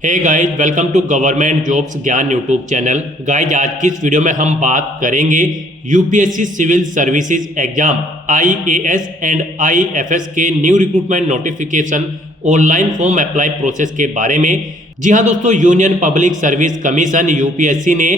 Hey guys, welcome to government jobs Gyan YouTube channel. Guys, आज की इस वीडियो में हम बात करेंगे UPSC civil services exam IAS and IFS के new recruitment notification online form apply process के बारे में। जी हाँ दोस्तों, Union Public Service Commission UPSC ने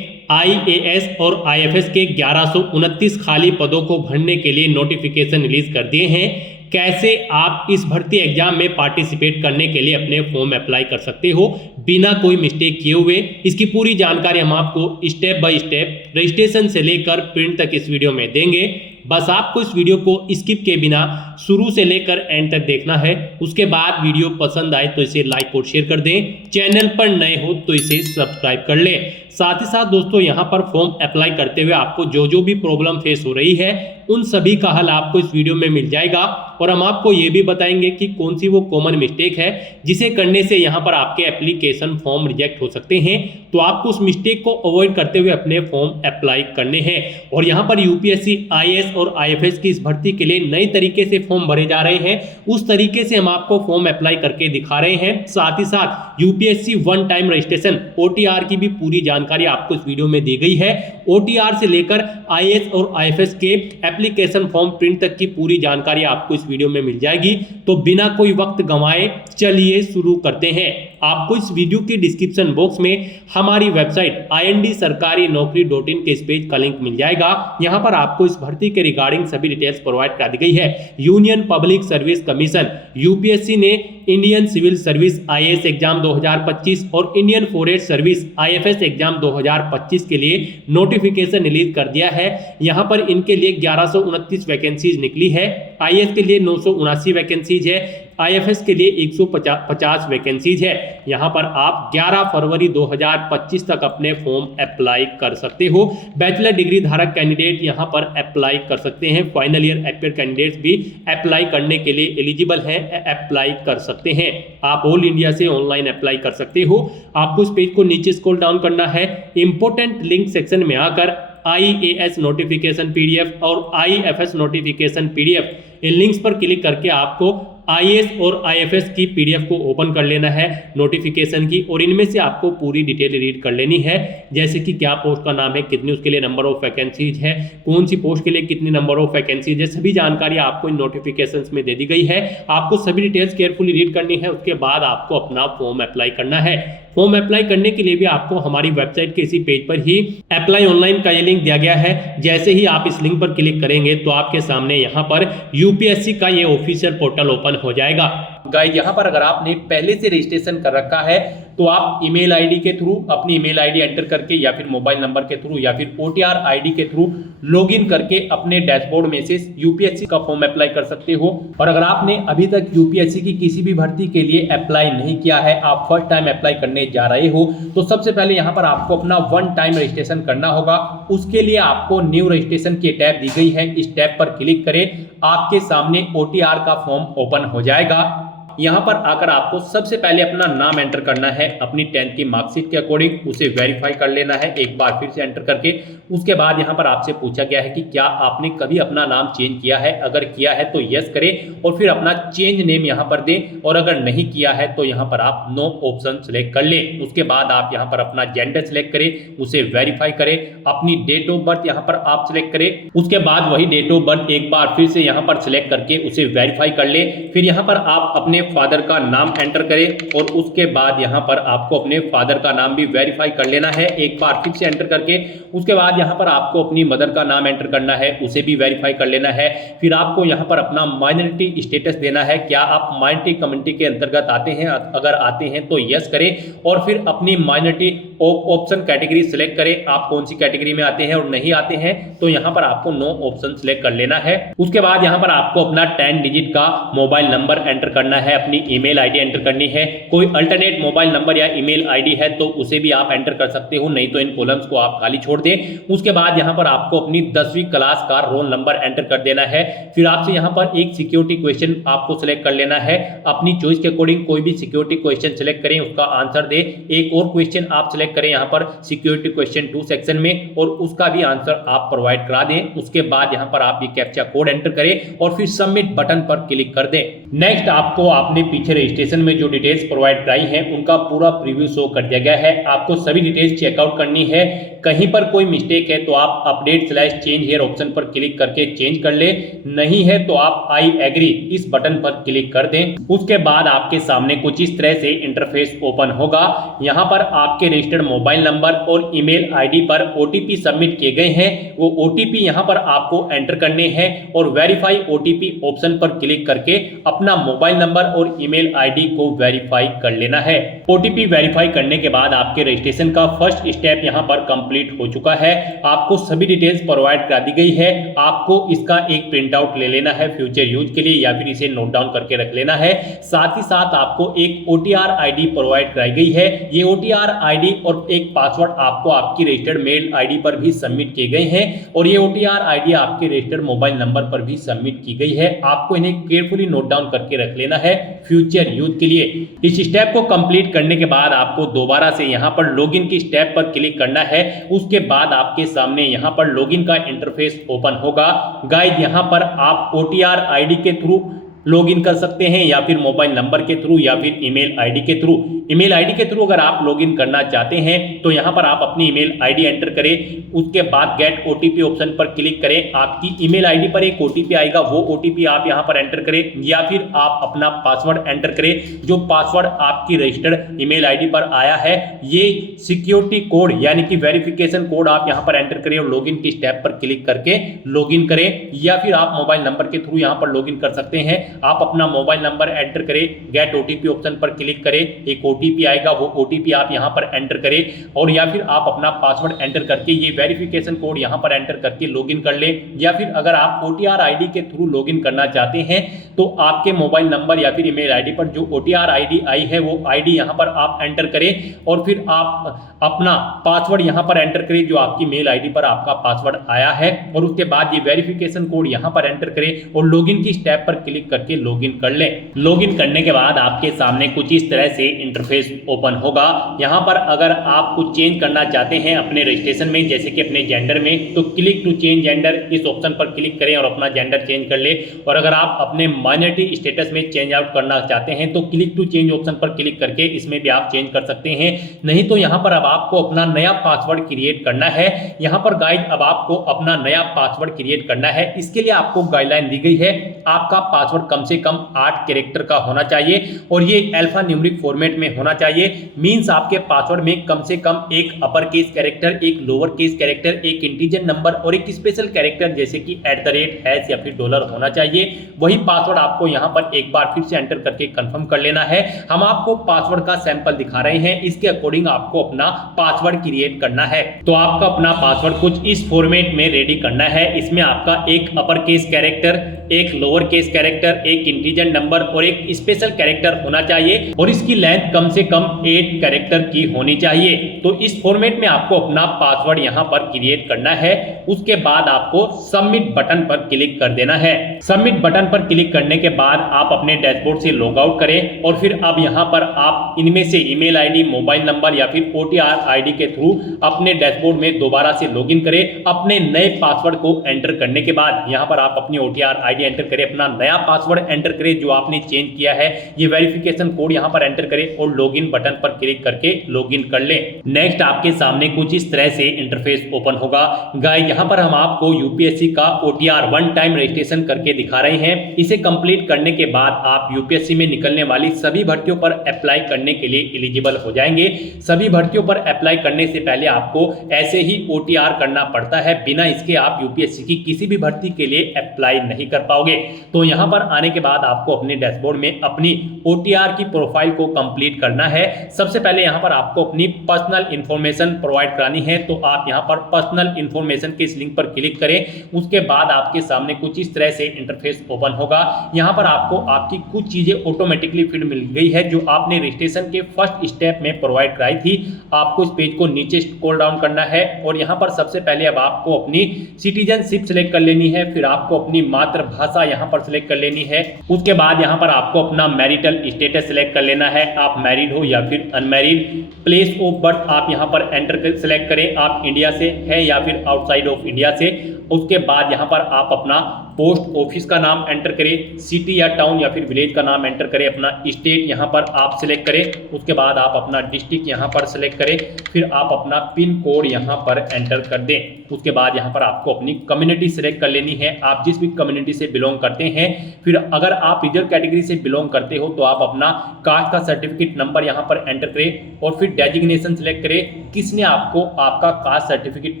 आईएएस और आईएफएस के 1129 खाली पदों को भरने के लिए नोटिफिकेशन रिलीज कर दिए हैं। कैसे आप इस भर्ती एग्जाम में पार्टिसिपेट करने के लिए अपने फॉर्म अप्लाई कर सकते हो बिना कोई मिस्टेक किए हुए, इसकी पूरी जानकारी हम आपको स्टेप बाय स्टेप रजिस्ट्रेशन से लेकर प्रिंट तक इस वीडियो में देंगे। बस आपको इस वीडियो को स्किप के बिना शुरू से लेकर एंड तक देखना है। उसके बाद वीडियो पसंद आए तो इसे लाइक और शेयर कर दें। चैनल पर नए हो तो इसे सब्सक्राइब कर ले। साथ ही साथ दोस्तों, यहाँ पर फॉर्म अप्लाई करते हुए आपको जो भी प्रॉब्लम फेस हो रही है उन सभी का हल आपको इस वीडियो में मिल जाएगा। और हम आपको ये भी बताएंगे कि कौन सी वो कॉमन मिस्टेक है जिसे करने से यहाँ पर आपके एप्लीकेशन फॉर्म रिजेक्ट हो सकते हैं। तो आपको उस मिस्टेक को अवॉइड करते हुए अपने फॉर्म अप्लाई करने हैं। और यहाँ पर यूपीएससी आईएएस और आईएफएस की इस भर्ती के लिए नए तरीके से फॉर्म भरे जा रहे हैं, उस तरीके से हम आपको फॉर्म अप्लाई करके दिखा रहे हैं। साथ ही साथ UPSC one time registration OTR की भी पूरी जानकारी आपको इस वीडियो में दी गई है। ओटीआर से लेकर आईएएस और आईएफएस के एप्लीकेशन फॉर्म प्रिंट तक की पूरी जानकारी आपको इस वीडियो में मिल जाएगी। तो बिना कोई वक्त गंवाए चलिए शुरू करते हैं। आपको इस वीडियो के डिस्क्रिप्शन बॉक्स में हमारी वेबसाइट ind-sarkari-naukri.in के इस पेज का लिंक मिल जाएगा। यहां पर आपको इस भर्ती के रिगार्डिंग सभी डिटेल्स प्रोवाइड कर दी गई है। Union Public Service Commission UPSC ने Indian civil service IAS exam 2025 और Indian forest Service IFS exam 2025 के लिए नोटिफिकेशन रिलीज कर दिया है। यहां पर इनके लिए 1129 वैकेंसीज निकली है। आईएएस के लिए 979 वैकेंसीज है, आईएफएस के लिए 150 वैकेंसीज है। यहां पर आप 11 फरवरी 2025 तक अपने फॉर्म अप्लाई कर सकते हो। बैचलर डिग्री धारक कैंडिडेट यहां पर अप्लाई कर सकते हैं। फाइनल ईयर एपियर कैंडिडेट्स भी अप्लाई करने के लिए एलिजिबल हैं, अप्लाई कर सकते हैं। आप ऑल इंडिया से ऑनलाइन अप्लाई कर सकते हो। आपको इस पेज को नीचे स्क्रॉल डाउन करना है। इंपोर्टेंट लिंक सेक्शन में आकर आईएएस नोटिफिकेशन पीडीएफ और आईएफएस नोटिफिकेशन पीडीएफ, इन लिंक्स पर क्लिक करके आपको आईएएस और आईएफएस की पीडीएफ को ओपन कर लेना है नोटिफिकेशन की, और इनमें से आपको पूरी डिटेल रीड कर लेनी है। जैसे कि क्या पोस्ट का नाम है, कितनी उसके लिए नंबर ऑफ वैकेंसीज है, कौन सी पोस्ट के लिए कितनी नंबर ऑफ वैकेंसीज है, सभी जानकारी आपको इन नोटिफिकेशंस में दे दी गई है। आपको सभी डिटेल्स केयरफुली रीड करनी है। उसके बाद आपको अपना फॉर्म अप्लाई करना है। फॉर्म अप्लाई करने के लिए भी आपको हमारी वेबसाइट के इसी पेज पर ही अप्लाई ऑनलाइन का ये लिंक दिया गया है। जैसे ही आप इस लिंक पर क्लिक करेंगे तो आपके सामने यहाँ पर यूपीएससी का ये ऑफिशियल पोर्टल ओपन हो जाएगा। गाइस, यहाँ पर अगर आपने पहले से रजिस्ट्रेशन कर रखा है तो आप ईमेल आईडी के थ्रू अपनी ईमेल आईडी एंटर करके या फिर मोबाइल नंबर के थ्रू या फिर ओटीआर आईडी के थ्रू लॉगिन करके अपने डैशबोर्ड में से यूपीएससी का फॉर्म अप्लाई कर सकते हो। और अगर आपने अभी तक यूपीएससी की किसी भी भर्ती के लिए अप्लाई नहीं किया है, आप फर्स्ट टाइम अप्लाई करने जा रहे हो, तो सबसे पहले यहाँ पर आपको अपना वन टाइम रजिस्ट्रेशन करना होगा। उसके लिए आपको न्यू रजिस्ट्रेशन की टैब दी गई है, इस टैब पर क्लिक करें। आपके सामने ओटीआर का फॉर्म ओपन हो जाएगा। यहाँ पर आकर आपको सबसे पहले अपना नाम एंटर करना है। अपनी 10th की मार्कशीट के अकॉर्डिंग उसे वेरीफाई कर लेना है एक बार फिर से एंटर करके। उसके बाद यहाँ पर आपसे पूछा गया है कि क्या आपने कभी अपना नाम चेंज किया है। अगर किया है तो यस करें और फिर अपना चेंज नेम यहाँ पर दें, और अगर नहीं किया है तो यहाँ पर आप नो ऑप्शन सेलेक्ट कर लें। उसके बाद आप यहाँ पर अपना जेंडर सेलेक्ट करें, उसे वेरीफाई करें। अपनी डेट ऑफ बर्थ यहाँ पर आप सिलेक्ट करें। उसके बाद वही डेट ऑफ बर्थ एक बार फिर से यहाँ पर सिलेक्ट करके उसे वेरीफाई कर लें। फिर यहाँ पर आप अपने फादर का नाम एंटर करें और उसके बाद यहां पर आपको अपने फादर का नाम भी वेरीफाई कर लेना है एक बार फिर से एंटर करके। उसके बाद यहां पर आपको अपनी मदर का नाम एंटर करना है, उसे भी वेरीफाई कर लेना है। फिर आपको यहां पर अपना माइनॉरिटी स्टेटस देना है। क्या आप माइनॉरिटी कम्युनिटी के अंतर्गत आते हैं, अगर आते हैं तो यस करें और फिर अपनी माइनॉरिटी ऑप्शन कैटेगरी सिलेक्ट करें। आप कौन सी कैटेगरी में आते हैं और नहीं आते हैं तो यहां पर आपको नो ऑप्शन सिलेक्ट कर लेना है। उसके बाद यहां पर आपको अपना 10 डिजिट का मोबाइल नंबर एंटर करना है, अपनी ईमेल आईडी एंटर करनी है। कोई अल्टरनेट मोबाइल नंबर या ईमेल आईडी है तो उसे भी आप एंटर कर सकते हो, नहीं तो इन कॉलम्स को आप खाली छोड़ दें। उसके बाद यहां पर आपको अपनी 10वीं क्लास का रोल नंबर एंटर कर देना है। फिर आपसे यहां पर एक सिक्योरिटी क्वेश्चन आपको सिलेक्ट कर लेना है। अपनी चॉइस के अकॉर्डिंग कोई भी सिक्योरिटी क्वेश्चन सिलेक्ट करें, उसका आंसर दे। एक और क्वेश्चन आप सिलेक्ट करें यहां पर सिक्योरिटी क्वेश्चन 2 सेक्शन में, और उसका भी आंसर आप प्रोवाइड करा दें। उसके बाद यहां पर आप ये कैप्चा कोड एंटर करें और फिर सबमिट बटन पर क्लिक कर दें। नेक्स्ट आपको आपने पीछे रजिस्ट्रेशन में जो डिटेल्स प्रोवाइड कराई हैं उनका पूरा प्रीव्यू शो कर दिया गया है। आपको सभी डिटेल्स चेकआउट करनी है। कहीं पर कोई मिस्टेक है तो आप अपडेट/चेंज हियर ऑप्शन पर क्लिक करके चेंज कर ले, नहीं है तो आप आई एग्री इस बटन पर क्लिक कर दें। उसके बाद आपके सामने कुछ इस तरह से इंटरफेस ओपन होगा। यहां पर आपके रजिस्टर्ड मोबाइल नंबर और ईमेल आईडी पर ओटीपी सबमिट किए गए हैं। वो ओटीपी यहां पर आपको एंटर करने हैं और वेरीफाई ओटीपी ऑप्शन पर क्लिक करके अपना मोबाइल नंबर और ईमेल आईडी को वेरीफाई कर लेना है। ओटीपी वेरीफाई करने के बाद आपके रजिस्ट्रेशन का फर्स्ट स्टेप यहां पर कंप्लीट हो चुका है। आपको सभी डिटेल्स प्रोवाइड करा दी गई है। आपको इसका एक प्रिंट आउट ले लेना है फ्यूचर यूज के लिए, या फिर इसे नोट डाउन करके रख लेना है। साथ ही साथ आपको एक ओटीआर आईडी प्रोवाइड कराई गई है। ये ओटीआर आईडी और एक पासवर्ड आपको आपकी रजिस्टर्ड मेल आईडी पर भी सबमिट किए गए हैं और ये ओटीआर आईडी आपके रजिस्टर्ड मोबाइल नंबर पर भी सबमिट की गई है। आपको इन्हें केयरफुली नोट डाउन करके रख लेना है फ्यूचर यूज के लिए। इस स्टेप को कंप्लीट करने के बाद आपको दोबारा से यहां पर लॉगिन की स्टेप पर क्लिक करना है। उसके बाद आपके सामने यहां पर लॉगिन का इंटरफेस ओपन होगा। गाइस, यहां पर आप ओटीआर आईडी के थ्रू लॉगिन कर सकते हैं या फिर मोबाइल नंबर के थ्रू या फिर ईमेल आईडी के थ्रू। ईमेल आईडी के थ्रू अगर आप लॉगिन करना चाहते हैं तो यहां पर आप अपनी ईमेल आईडी एंटर करें। उसके बाद गेट ओटीपी ऑप्शन पर क्लिक करें। आपकी ईमेल आईडी पर एक ओटीपी आएगा, वो ओटीपी आप यहां पर एंटर करें या फिर आप अपना पासवर्ड एंटर करें। जो पासवर्ड आपकी रजिस्टर्ड ईमेल आईडी पर आया है, ये सिक्योरिटी कोड यानी कि वेरिफिकेशन कोड आप यहां पर एंटर करें और लॉगिन की स्टेप पर क्लिक करके लॉगिन करें, या फिर आप मोबाइल नंबर के थ्रू यहां पर लॉगिन कर सकते हैं। आप अपना मोबाइल नंबर एंटर करें, गेट ओटीपी ऑप्शन पर क्लिक करें, एक ओटीपी आएगा, वो ओटीपी आप यहां पर एंटर करें और या फिर आप अपना पासवर्ड एंटर करके ये वेरिफिकेशन कोड यहां पर एंटर करके लॉगिन कर लें। या फिर अगर आप ओटीआर आईडी के थ्रू लॉगिन करना चाहते हैं तो आपके मोबाइल नंबर या फिर ईमेल आईडी पर जो ओटीआर आईडी आई है वो आईडी यहां पर आप एंटर करें और फिर आप अपना पासवर्ड यहां पर एंटर करें जो आपकी मेल आईडी पर आपका पासवर्ड आया है और उसके बाद ये वेरिफिकेशन कोड यहां पर एंटर करें और लॉगिन की स्टेप पर क्लिक करके लॉगिन कर लें। लॉगिन करने के बाद आपके सामने कुछ इस तरह से इंटरफेस ओपन होगा। यहां पर अगर आप कुछ चेंज करना चाहते हैं अपने रजिस्ट्रेशन में, जैसे कि अपने जेंडर में, तो क्लिक टू चेंज जेंडर इस ऑप्शन पर क्लिक करें और अपना जेंडर चेंज कर ले। और अगर आप अपने माइनॉरिटी स्टेटस में चेंज आउट करना चाहते हैं तो क्लिक टू चेंज ऑप्शन पर क्लिक करके इसमें भी आप चेंज कर सकते हैं। नहीं तो यहां पर अब आपको अपना नया पासवर्ड क्रिएट करना है। यहां पर गाइड अब आपको अपना नया पासवर्ड क्रिएट करना है। इसके लिए आपको गाइडलाइन दी गई है, आपका पासवर्ड कम से कम 8 कैरेक्टर का होना चाहिए और ये अल्फा न्यूमेरिक फॉर्मेट में होना चाहिए। मींस आपके पासवर्ड में कम से कम एक अपर केस कैरेक्टर, एक लोअर केस कैरेक्टर, एक इंटीजर नंबर और एक स्पेशल कैरेक्टर जैसे कि @ या फिर डॉलर होना चाहिए। वही पासवर्ड आपको यहां पर एक बार फिर से एंटर करके कंफर्म कर लेना है। हम आपको पासवर्ड का सैंपल दिखा रहे हैं, इसके अकॉर्डिंग आपको अपना पासवर्ड क्रिएट करना है। तो आपका अपना पासवर्ड कुछ इस फॉर्मेट में रेडी करना है। इसमें आपका एक अपर केस कैरेक्टर, एक लोअर केस कैरेक्टर, एक इंटीजर नंबर और एक स्पेशल कैरेक्टर होना चाहिए और इसकी लेंथ कम से कम 8 कैरेक्टर की होनी चाहिए। तो इस फॉर्मेट में आपको अपना पासवर्ड यहां पर क्रिएट करना है। उसके बाद आपको सबमिट बटन पर क्लिक कर देना है। सबमिट बटन पर क्लिक करने के बाद आप अपने डैशबोर्ड से लॉग आउट करें और फिर अब यहां पर आप इनमें से ईमेल आईडी, मोबाइल नंबर या फिर ओटीआर आईडी के थ्रू अपने डैशबोर्ड में दोबारा से लॉगिन करें। अपने नए पासवर्ड को एंटर करने के बाद यहां पर आप अपनी ओटीआर आईडी एंटर करें, अपना नया पासवर्ड एंटर करें जो आपने चेंज किया है, ये वेरिफिकेशन कोड यहां पर एंटर करें और लॉगिन बटन पर क्लिक करके लॉगिन कर लें। नेक्स्ट आपके सामने कुछ इस तरह से इंटरफेस ओपन होगा। गाइस, यहां पर हम आपको यूपीएससी का ओटीआर वन टाइम रजिस्ट्रेशन करके दिखा रहे हैं। इसे कंप्लीट करने के बाद आप यूपीएससी में निकलने वाली सभी भर्तियों पर अप्लाई करने के लिए एलिजिबल हो जाएंगे। सभी भर्तियों पर अप्लाई करने से पहले आपको ऐसे ही ओटीआर करना पड़ता है, बिना इसके आप यूपीएससी की किसी भी भर्ती के लिए अप्लाई नहीं कर पाओगे। तो यहां पर आने के बाद आपको अपने डैशबोर्ड में अपनी ओटीआर की प्रोफाइल को कंप्लीट करना है। सबसे पहले यहां पर आपको अपनी पर्सनल इंफॉर्मेशन प्रोवाइड करानी है, तो आप यहां पर पर्सनल इंफॉर्मेशन के इस लिंक पर क्लिक करें। उसके बाद आपके सामने कुछ इस तरह से इंटरफेस ओपन होगा। यहां पर आपको आपकी कुछ चीजें ऑटोमेटिकली फिल मिल गई है जो आपने रजिस्ट्रेशन के फर्स्ट स्टेप में प्रोवाइड कराई थी। आपको इस पेज को नीचे स्क्रॉल डाउन करना है और यहां पर सबसे पहले अब आपको अपनी सिटीजनशिप सेलेक्ट कर लेनी है, फिर आपको अपनी मातृभाषा यहां पर सिलेक्ट कर लेनी है। उसके बाद यहां पर आपको अपना मैरिटल स्टेटस सिलेक्ट कर लेना है, आप मैरिड हो या फिर अनमैरिड। प्लेस ऑफ बर्थ आप यहां पर एंटर सेलेक्ट करें, आप इंडिया से है या फिर आउटसाइड ऑफ इंडिया से। उसके बाद यहाँ पर आप अपना पोस्ट ऑफिस का नाम एंटर करें, सिटी या टाउन या फिर विलेज का नाम एंटर करें, अपना स्टेट यहाँ पर आप सिलेक्ट करें, उसके बाद आप अपना डिस्ट्रिक्ट यहाँ पर सिलेक्ट करें, फिर आप अपना पिन कोड यहाँ पर एंटर कर दें। उसके बाद यहाँ पर आपको अपनी कम्युनिटी सिलेक्ट कर लेनी है, आप जिस भी कम्युनिटी से बिलोंग करते हैं। फिर अगर आप रिजर्व कैटेगरी से बिलोंग करते हो तो आप अपना कास्ट का सर्टिफिकेट नंबर यहाँ पर एंटर करें और फिर डेजिग्नेशन सिलेक्ट करें, किसने आपको आपका कास्ट सर्टिफिकेट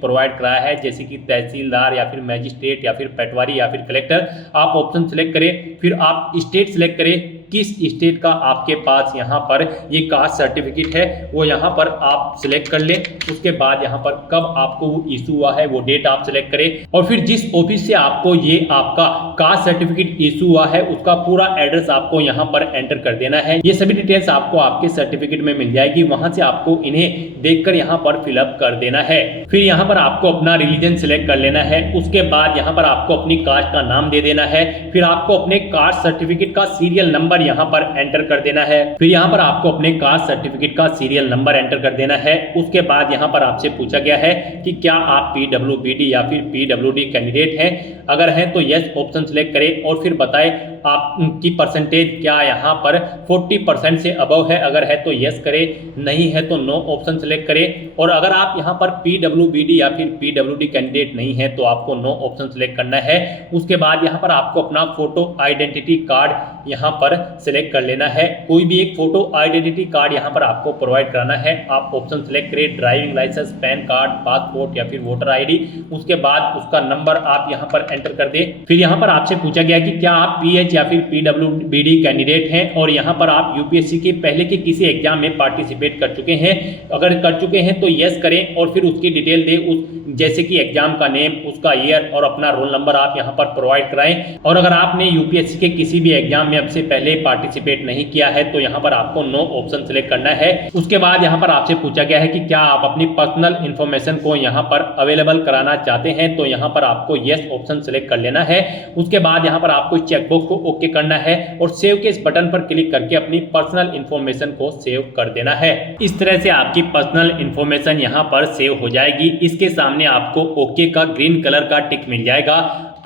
प्रोवाइड कराया है, जैसे कि तहसीलदार या फिर मैजिस्ट्रेट या फिर पटवारी या फिर कलेक्टर। आप ऑप्शन सिलेक्ट करें, फिर आप स्टेट सिलेक्ट करें, किस स्टेट का आपके पास यहाँ पर ये कास्ट सर्टिफिकेट है वो यहाँ पर आप सिलेक्ट कर लें। उसके बाद यहाँ पर कब आपको वो इशू हुआ है वो डेट आप सिलेक्ट करें और फिर जिस ऑफिस से आपको ये आपका कास्ट सर्टिफिकेट इशू हुआ है उसका पूरा एड्रेस आपको यहाँ पर एंटर कर देना है। ये सभी डिटेल्स आपको आपके सर्टिफिकेट में मिल जाएगी, वहां से आपको इन्हें देखकर यहाँ पर फिलअप कर देना है। फिर यहाँ पर आपको अपना रिलीजन सिलेक्ट कर लेना है, उसके बाद यहाँ पर आपको अपनी कास्ट का नाम दे देना है, फिर आपको अपने कास्ट सर्टिफिकेट का सीरियल नंबर यहाँ पर एंटर कर देना है। फिर यहाँ पर आपको अपने कास्ट सर्टिफिकेट का सीरियल नंबर एंटर कर देना है। उसके बाद यहाँ पर आपसे पूछा गया है कि क्या आप पीडब्ल्यूबीडी या फिर पीडब्ल्यूडी कैंडिडेट हैं, अगर हैं तो यस ऑप्शन सिलेक्ट करें और फिर बताएं आपकी परसेंटेज क्या यहाँ पर 40% से अबव है, अगर है तो यस करें, नहीं है तो नो ऑप्शन सिलेक्ट करें। और अगर आप यहाँ पर पीडब्ल्यूबीडी या फिर पीडब्ल्यूडी कैंडिडेट नहीं है तो आपको नो ऑप्शन सिलेक्ट करना है। उसके बाद यहाँ पर आपको अपना फोटो आइडेंटिटी कार्ड यहाँ पर सिलेक्ट कर लेना है, कोई भी एक फोटो आइडेंटिटी कार्ड यहाँ पर आपको प्रोवाइड कराना है। आप ऑप्शन सिलेक्ट करें, driving licence, PAN card, passport या फिर वोटर ID। उसके बाद उसका नंबर आप यहाँ पर एंटर कर दें। फिर यहाँ पर आपसे पूछा गया कि क्या आप PH या फिर PWBD कैंडिडेट हैं और यहाँ पर आप UPSC के पहले के किसी एग्जाम में पार्टिसिपेट कर चुके हैं, अगर कर चुके हैं तो यस करें और फिर उसकी डिटेल दें, उस जैसे कि एग्जाम का नेम, उसका ईयर और अपना रोल नंबर आप यहाँ पर प्रोवाइड कराएं। और अगर आपने UPSC के किसी भी एग्जाम में अब से पहले पार्टिसिपेट नहीं किया है तो यहाँ पर आपको नो ऑप्शन सिलेक्ट करना है। उसके बाद यहाँ पर आपसे पूछा गया है कि क्या आप अपनी पर्सनल इंफॉर्मेशन को यहाँ पर अवेलेबल कराना चाहते हैं, तो यहाँ पर आपको यस ऑप्शन सिलेक्ट कर लेना है। उसके बाद यहाँ पर आपको चेकबॉक्स को ओके करना है और सेव के इस बटन पर क्लिक करके अपनी पर्सनल इंफॉर्मेशन को सेव कर देना है। इस तरह से आपकी पर्सनल इंफॉर्मेशन यहाँ पर सेव हो जाएगी। इसके सामने आपको ओके का ग्रीन कलर का टिक मिल जाएगा।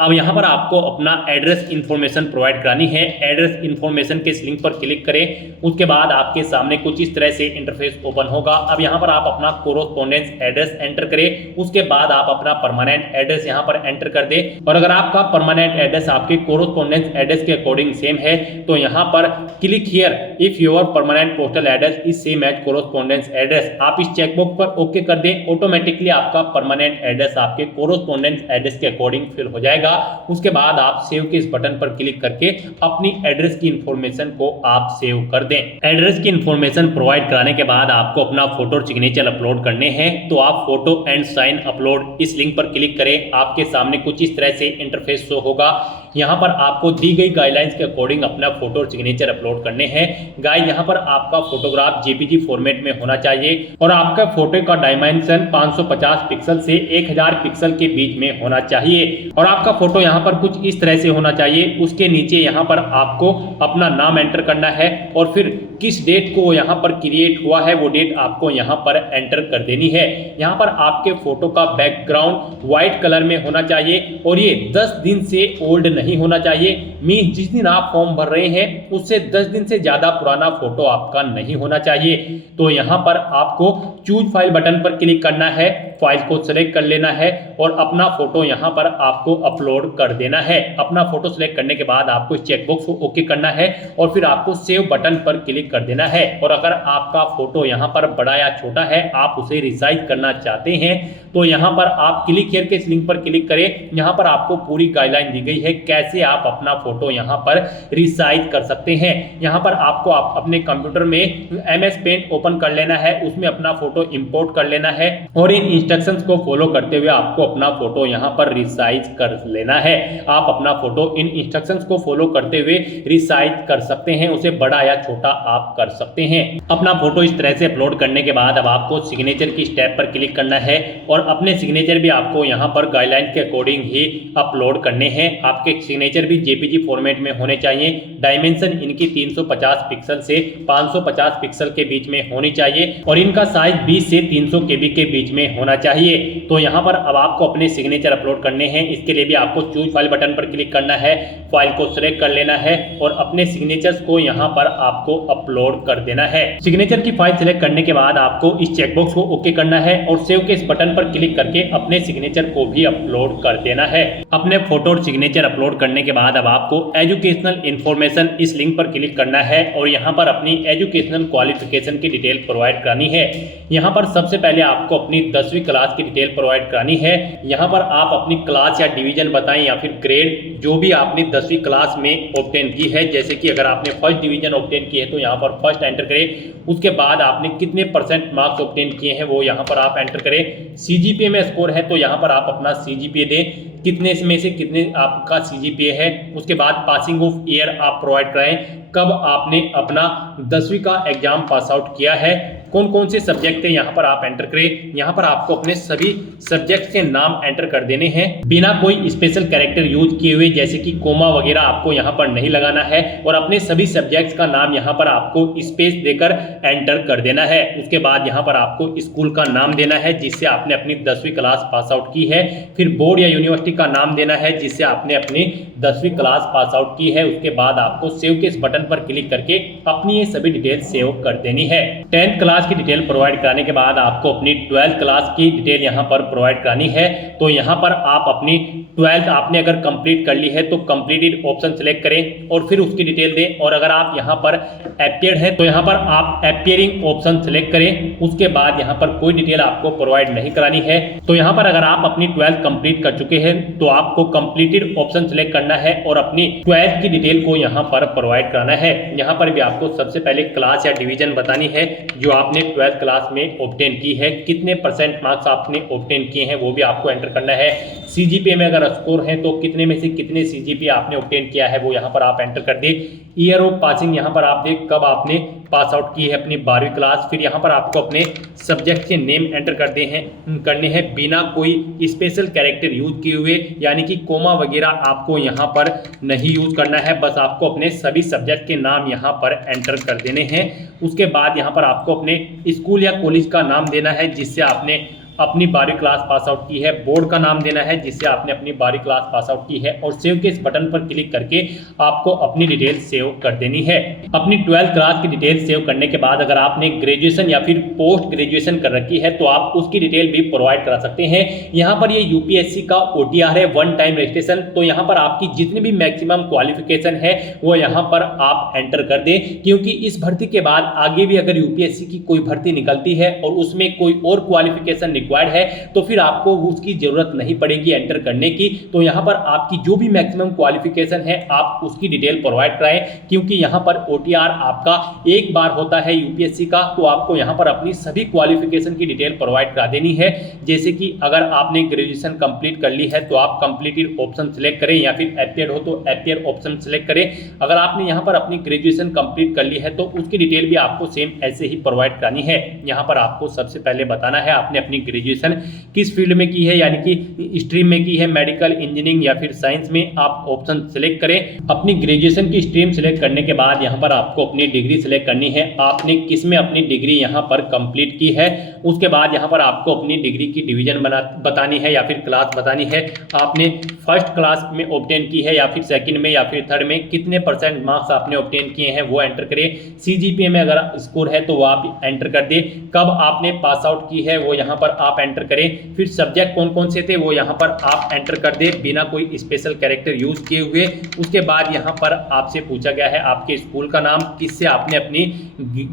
अब यहाँ पर आपको अपना एड्रेस इंफॉर्मेशन प्रोवाइड करानी है। एड्रेस इंफॉर्मेशन के इस लिंक पर क्लिक करें, उसके बाद आपके सामने कुछ इस तरह से इंटरफेस ओपन होगा। अब यहाँ पर आप अपना कोरोस्पोंडेंस एड्रेस एंटर करें, उसके बाद आप अपना परमानेंट एड्रेस यहाँ पर एंटर कर दें। और अगर आपका परमानेंट एड्रेस आपके कोरोस्पोंडेंस एड्रेस के अकॉर्डिंग सेम है तो यहाँ पर click here if your permanent postal address is same as correspondence address, आप इस चेकबॉक्स पर ओके कर दें। ऑटोमेटिकली आपका परमानेंट एड्रेस आपके कोरोस्पोंडेंस एड्रेस के अकॉर्डिंग फिल हो जाएगा। उसके बाद आप सेव के इस बटन पर क्लिक करके अपनी एड्रेस की इंफॉर्मेशन को आप सेव कर दें। एड्रेस की इंफॉर्मेशन प्रोवाइड कराने के बाद आपको अपना फोटो और सिग्नेचर अपलोड करने हैं, तो आप फोटो एंड साइन अपलोड इस लिंक पर क्लिक करें। आपके सामने कुछ इस तरह से इंटरफेस शो होगा। यहाँ पर आपको दी गई गाइडलाइंस के अकॉर्डिंग अपना फोटो और सिग्नेचर अपलोड करने हैं। गाइस यहाँ पर आपका फोटोग्राफ JPG फॉर्मेट में होना चाहिए और आपका फोटो का डायमेंशन 550 पिक्सल से 1000 पिक्सल के बीच में होना चाहिए और आपका फोटो यहाँ पर कुछ इस तरह से होना चाहिए। उसके नीचे यहाँ पर आपको अपना नाम एंटर करना है और फिर किस डेट को यहाँ पर क्रिएट हुआ है वो डेट आपको यहाँ पर एंटर कर देनी है। यहाँ पर आपके फोटो का बैकग्राउंड व्हाइट कलर में होना चाहिए और ये 10 दिन से ओल्ड नहीं होना चाहिए। मीन जिस दिन आप फॉर्म भर रहे हैं उससे 10 दिन से ज्यादा पुराना फोटो आपका नहीं होना चाहिए। तो यहाँ पर आपको चूज फाइल बटन पर क्लिक करना है, फाइल को सिलेक्ट कर लेना है और अपना फोटो यहाँ पर आपको अपलोड कर देना है। अपना फोटो सिलेक्ट करने के बाद आपको चेकबॉक्स को ओके करना है और फिर आपको सेव बटन पर क्लिक कर देना है। और अगर आपका फोटो यहाँ पर बड़ा या छोटा है, आप उसे रिसाइज करना चाहते हैं तो यहाँ पर आप क्लिक हियर के इस लिंक पर क्लिक करें। यहाँ पर आपको पूरी गाइडलाइन दी गई है कैसे आप अपना फोटो यहाँ पर रिसाइज कर सकते हैं। यहाँ पर आपको अपने कंप्यूटर में MS पेंट ओपन कर लेना है, उसमें अपना फोटो इंपोर्ट कर लेना है और इन इंस्ट्रक्शंस को फॉलो करते हुए आपको अपना फोटो यहाँ पर रिसाइज कर लेना है। आप अपना फोटो इन इंस्ट्रक्शंस को फॉलो करते हुए रिसाइज कर सकते हैं, उसे बड़ा या छोटा आप कर सकते हैं। अपना फोटो इस तरह से अपलोड करने के बाद अब आपको सिग्नेचर की स्टेप पर क्लिक करना है और अपने सिग्नेचर भी आपको यहाँ पर गाइडलाइन के अकॉर्डिंग ही अपलोड करने हैं। आपके सिग्नेचर भी जेपीजी फॉर्मेट में होने चाहिए। डायमेंशन इनकी 350 पिक्सल से 550 पिक्सल के बीच में होनी चाहिए और इनका साइज 20 से 300 केबी के बीच में होना चाहिए। तो यहाँ पर अब आपको अपने सिग्नेचर अपलोड करने हैं। इसके लिए भी आपको चूज फाइल बटन पर क्लिक करना है, फाइल को सिलेक्ट कर लेना है और अपने सिग्नेचर्स को यहाँ पर आपको अपलोड कर देना है। सिग्नेचर की फाइल सिलेक्ट करने के बाद आपको इस चेकबॉक्स को ओके करना है और सेव के इस बटन पर क्लिक करके अपने सिग्नेचर को भी अपलोड कर देना है। अपने फोटो और सिग्नेचर अपलोड करने के बाद अब आपको एजुकेशनल इंफॉर्मेशन इस लिंक पर क्लिक करना है और यहाँ पर अपनी एजुकेशनल क्वालिफिकेशन की डिटेल प्रोवाइड करानी है। यहाँ पर सबसे पहले आपको अपनी 10वीं क्लास की डिटेल प्रोवाइड करानी है। यहाँ पर आप अपनी क्लास या डिवीजन बताएं या फिर ग्रेड जो भी आपने 10वीं क्लास में ऑब्टेन की है। जैसे कि अगर आपने फर्स्ट डिवीजन ऑब्टेन की है तो यहाँ पर फर्स्ट एंटर करें। उसके बाद आपने कितने परसेंट मार्क्स ऑब्टेन किए हैं वो यहाँ पर आप एंटर करें। सीजीपीए में स्कोर है तो यहाँ पर आप अपना सीजीपीए दें, कितने में से कितने आपका सीजीपीए है। उसके बाद पासिंग ऑफ ईयर आप प्रोवाइड कराएं, कब आपने अपना 10वीं का एग्जाम पास आउट किया है, कौन कौन से सब्जेक्ट है यहाँ पर आप एंटर करें। यहाँ पर आपको अपने सभी सब्जेक्ट के नाम एंटर कर देने हैं बिना कोई स्पेशल कैरेक्टर यूज किए हुए, जैसे कि कोमा वगैरह आपको यहाँ पर नहीं लगाना है और अपने सभी सब्जेक्ट्स का नाम यहाँ पर आपको स्पेस देकर एंटर कर देना है। उसके बाद यहाँ पर आपको स्कूल का नाम देना है जिससे आपने अपनी 10वीं क्लास पास आउट की है। फिर बोर्ड या यूनिवर्सिटी का नाम देना है जिससे आपने अपनी 10वीं क्लास पास आउट की है। उसके बाद आपको सेव के इस बटन पर क्लिक करके अपनी ये सभी डिटेल सेव कर देनी है। 10th क्लास की डिटेल प्रोवाइड कराने के बाद आपको अपनी 12th क्लास की डिटेल यहाँ पर प्रोवाइड करानी है। तो यहाँ पर आप अपनी 12th आपने अगर कंप्लीट कर ली है तो कंप्लीटेड ऑप्शन सेलेक्ट करें और फिर उसकी डिटेल दें। और अगर आप यहाँ पर अपीयर्ड है तो यहाँ पर आप अपीयरिंग ऑप्शन सेलेक्ट करें। उसके बाद यहाँ पर कोई डिटेल आपको प्रोवाइड नहीं करानी है। तो यहाँ पर अगर आप अपनी 12th कंप्लीट कर चुके हैं तो आपको कंप्लीटेड ऑप्शन सेलेक्ट करना है और अपनी 12th की डिटेल को यहाँ पर प्रोवाइड कराना है। यहाँ पर भी आपको सबसे पहले क्लास या डिवीजन बतानी है जो आपने 12th क्लास में ऑब्टेन की है, कितने परसेंट मार्क्स आपने ऑब्टेन किए हैं वो भी आपको एंटर करना है। सीजीपीए में अगर स्कोर है तो कितने में से कितने सीजीपीए आपने ऑब्टेन किया है वो यहाँ पर आप एंटर कर दें। ईयर ऑफ पासिंग यहाँ पर आप देख कब आपने पास आउट की है अपनी 12वीं क्लास। फिर यहाँ पर आपको अपने सब्जेक्ट के नेम एंटर करने हैं बिना कोई स्पेशल कैरेक्टर यूज किए हुए, यानी कि कोमा वगैरह आपको यहाँ पर नहीं यूज करना है। बस आपको अपने सभी सब्जेक्ट के नाम यहाँ पर एंटर कर देने हैं। उसके बाद यहाँ पर आपको अपने स्कूल या कॉलेज का नाम देना है जिससे आपने अपनी 12वीं क्लास पास आउट की है, बोर्ड का नाम देना है जिससे आपने अपनी 12वीं क्लास पास आउट की है और सेव के इस बटन पर क्लिक करके आपको अपनी डिटेल सेव कर देनी है। अपनी 12th क्लास की डिटेल सेव करने के बाद अगर आपने ग्रेजुएशन या फिर पोस्ट ग्रेजुएशन कर रखी है तो आप उसकी डिटेल भी प्रोवाइड करा सकते हैं। यहाँ पर ये यूपीएससी का ओटीआर है, वन टाइम रजिस्ट्रेशन। तो यहाँ पर आपकी जितनी भी मैक्सिमम क्वालिफिकेशन है वो यहाँ पर आप एंटर कर दें, क्योंकि इस भर्ती के बाद आगे भी अगर यूपीएससी की कोई भर्ती निकलती है और उसमें कोई और क्वालिफिकेशन रिक्वायर्ड है तो फिर आपको उसकी जरूरत नहीं पड़ेगी एंटर करने की। तो यहाँ पर आपकी जो भी मैक्सिमम क्वालिफिकेशन है आप उसकी डिटेल प्रोवाइड कराएं, क्योंकि यहाँ पर ओटीआर आपका एक बार होता है यूपीएससी का। तो आपको यहाँ पर अपनी सभी क्वालिफिकेशन की डिटेल प्रोवाइड करा देनी है। जैसे कि अगर आपने ग्रेजुएशन कंप्लीट कर ली है तो आप कंप्लीटेड ऑप्शन सेलेक्ट करें, या फिर अपीयर्ड हो तो अपीयर ऑप्शन सेलेक्ट करें। अगर आपने यहाँ पर अपनी ग्रेजुएशन कंप्लीट कर ली है तो उसकी डिटेल भी आपको सेम ऐसे ही प्रोवाइड करानी है। यहाँ पर आपको सबसे पहले बताना है आपने अपनी ग्रेजुएशन किस फील्ड में की है, यानी कि स्ट्रीम में की है, मेडिकल, इंजीनियरिंग या फिर साइंस में। आप ऑप्शन सेलेक्ट करें। अपनी ग्रेजुएशन की स्ट्रीम सेलेक्ट करने के बाद यहाँ पर आपको अपनी डिग्री सेलेक्ट करनी है, आपने किस में अपनी डिग्री यहाँ पर कंप्लीट की है। उसके बाद यहाँ पर आपको अपनी डिग्री की डिवीजन बतानी है या फिर क्लास बतानी है। आपने फर्स्ट क्लास में ऑब्टेन की है या फिर सेकंड में या फिर थर्ड में, कितने परसेंट मार्क्स आपने ऑब्टेन किए हैं वो एंटर करें। सीजीपीए में अगर स्कोर है तो वो आप एंटर कर दें। कब आपने पास आउट की है वो यहाँ पर आप एंटर करें। फिर सब्जेक्ट कौन कौन से थे वो यहाँ पर आप एंटर कर दें बिना कोई स्पेशल कैरेक्टर यूज किए हुए। उसके बाद यहाँ पर आपसे पूछा गया है आपके स्कूल का नाम, किससे आपने अपनी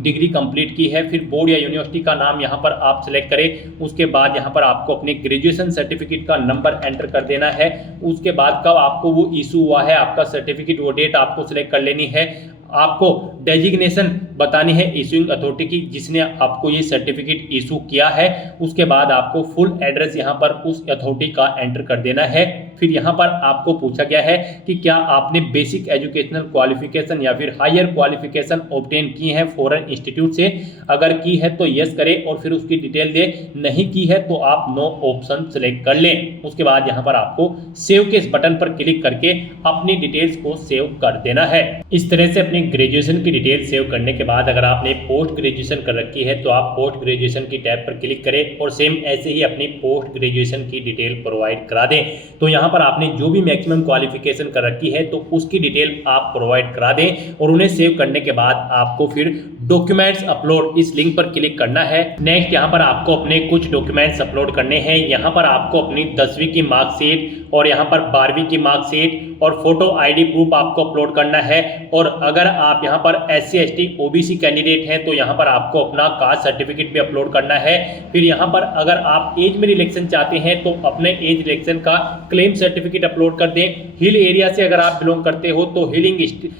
डिग्री कंप्लीट की है। फिर बोर्ड या यूनिवर्सिटी का नाम यहाँ पर आप सेलेक्ट करें। उसके बाद यहाँ पर आपको अपने ग्रेजुएशन सर्टिफिकेट का नंबर एंटर कर देना है। उसके बाद कब आपको वो इशू हुआ है आपका सर्टिफिकेट, वो डेट आपको सिलेक्ट कर लेनी है। आपको डेजिग्नेशन बतानी है इशूइंग अथॉरिटी की जिसने आपको ये सर्टिफिकेट इशू किया है। उसके बाद आपको फुल एड्रेस यहाँ पर उस अथॉरिटी का एंटर कर देना है। फिर यहाँ पर आपको पूछा गया है कि क्या आपने बेसिक एजुकेशनल क्वालिफिकेशन या फिर हायर क्वालिफिकेशन ऑब्टेन की है फॉरेन इंस्टीट्यूट से। अगर की है तो यस करें और फिर उसकी डिटेल दे, नहीं की है तो आप नो ऑप्शन सेलेक्ट कर लें। उसके बाद यहाँ पर आपको सेव के इस बटन पर क्लिक करके अपनी डिटेल्स को सेव कर देना है। इस तरह से अपनी ग्रेजुएशन की डिटेल सेव करने के बाद अगर आपने पोस्ट ग्रेजुएशन कर रखी है तो आप पोस्ट ग्रेजुएशन की टैब पर क्लिक करें और सेम ऐसे ही अपनी पोस्ट ग्रेजुएशन की डिटेल प्रोवाइड करा दें। तो यहाँ पर आपने जो भी मैक्सिमम क्वालिफिकेशन कर रखी है तो उसकी डिटेल आप प्रोवाइड करा दें और उन्हें सेव करने के बाद आपको फिर डॉक्यूमेंट्स अपलोड इस लिंक पर क्लिक करना है। नेक्स्ट यहाँ पर आपको अपने कुछ डॉक्यूमेंट्स अपलोड करने हैं। यहाँ पर आपको अपनी 10वीं की मार्कशीट और यहाँ पर 12वीं की मार्कशीट और फोटो आईडी प्रूफ आपको अपलोड करना है। और अगर आप यहाँ पर SC ST OBC कैंडिडेट हैं तो यहाँ पर आपको अपना कास्ट सर्टिफिकेट भी अपलोड करना है। फिर यहाँ पर अगर आप एज में रिलेक्शन चाहते हैं तो अपने एज रिलेक्शन का क्लेम सर्टिफिकेट अपलोड कर दें। हिल एरिया से अगर आप बिलोंग करते हो तो हिलिंग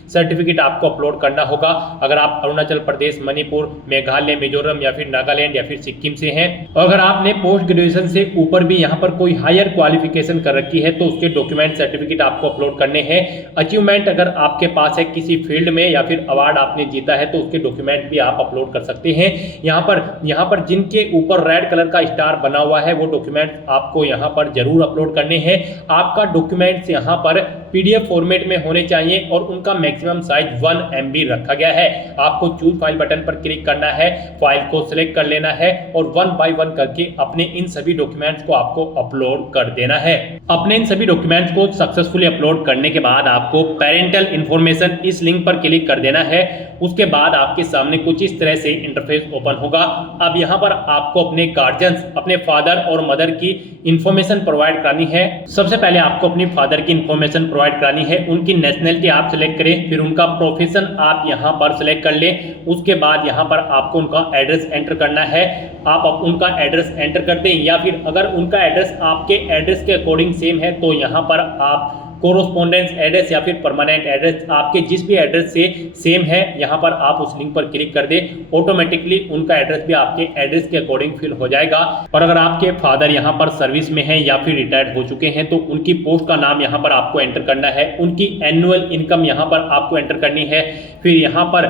सर्टिफिकेट आपको अपलोड करना होगा। अगर आप अरुणाचल प्रदेश, मणिपुर, मेघालय, मिजोरम या फिर नागालैंड या फिर सिक्किम से हैं। और अगर आपने पोस्ट ग्रेजुएशन से ऊपर भी यहाँ पर कोई हायर क्वालिफिकेशन कर रखी है तो उसके डॉक्यूमेंट सर्टिफिकेट आपको अपलोड करने हैं। अचीवमेंट अगर आपके पास है किसी फील्ड में या फिर अवार्ड आपने जीता है तो उसके डॉक्यूमेंट भी आप अपलोड कर सकते हैं। यहाँ पर जिनके ऊपर रेड कलर का स्टार बना हुआ है वो डॉक्यूमेंट आपको यहाँ पर जरूर अपलोड करने हैं। आपका डॉक्यूमेंट्स यहाँ पर PDF फॉर्मेट में होने चाहिए और उनका मैक्सिमम साइज 1 MB रखा गया है। आपको चूज फाइल बटन पर क्लिक करना है, फाइल को सिलेक्ट कर लेना है और 1 बाय 1 करके अपने इन सभी डॉक्यूमेंट्स को आपको अपलोड कर देना है। अपने इन सभी डॉक्यूमेंट्स को सक्सेसफुली अपलोड करने के बाद आपको पेरेंटल इंफॉर्मेशन इस लिंक पर क्लिक कर देना है। उसके बाद आपके सामने कुछ इस तरह से इंटरफेस ओपन होगा। अब यहाँ पर आपको अपने गार्जियंस, अपने फादर और मदर की इंफॉर्मेशन प्रोवाइड करानी है। सबसे पहले आपको अपनी फादर की इंफॉर्मेशन प्रोवाइड करानी है। उनकी नेशनलिटी आप सिलेक्ट करें, फिर उनका प्रोफेशन आप यहाँ पर सिलेक्ट कर लें। उसके बाद यहाँ पर आपको उनका एड्रेस एंटर करना है। आप उनका एड्रेस एंटर कर दें या फिर अगर उनका एड्रेस आपके एड्रेस के अकॉर्डिंग सेम है तो यहाँ पर आप कोरोस्पोंडेंस एड्रेस या फिर परमानेंट एड्रेस आपके जिस भी एड्रेस से सेम है यहाँ पर आप उस लिंक पर क्लिक कर दें। ऑटोमेटिकली उनका एड्रेस भी आपके एड्रेस के अकॉर्डिंग फिल हो जाएगा। और अगर आपके फादर यहाँ पर सर्विस में हैं या फिर रिटायर्ड हो चुके हैं तो उनकी पोस्ट का नाम यहाँ पर आपको एंटर करना है। उनकी एनुअल इनकम यहाँ पर आपको एंटर करनी है। फिर यहाँ पर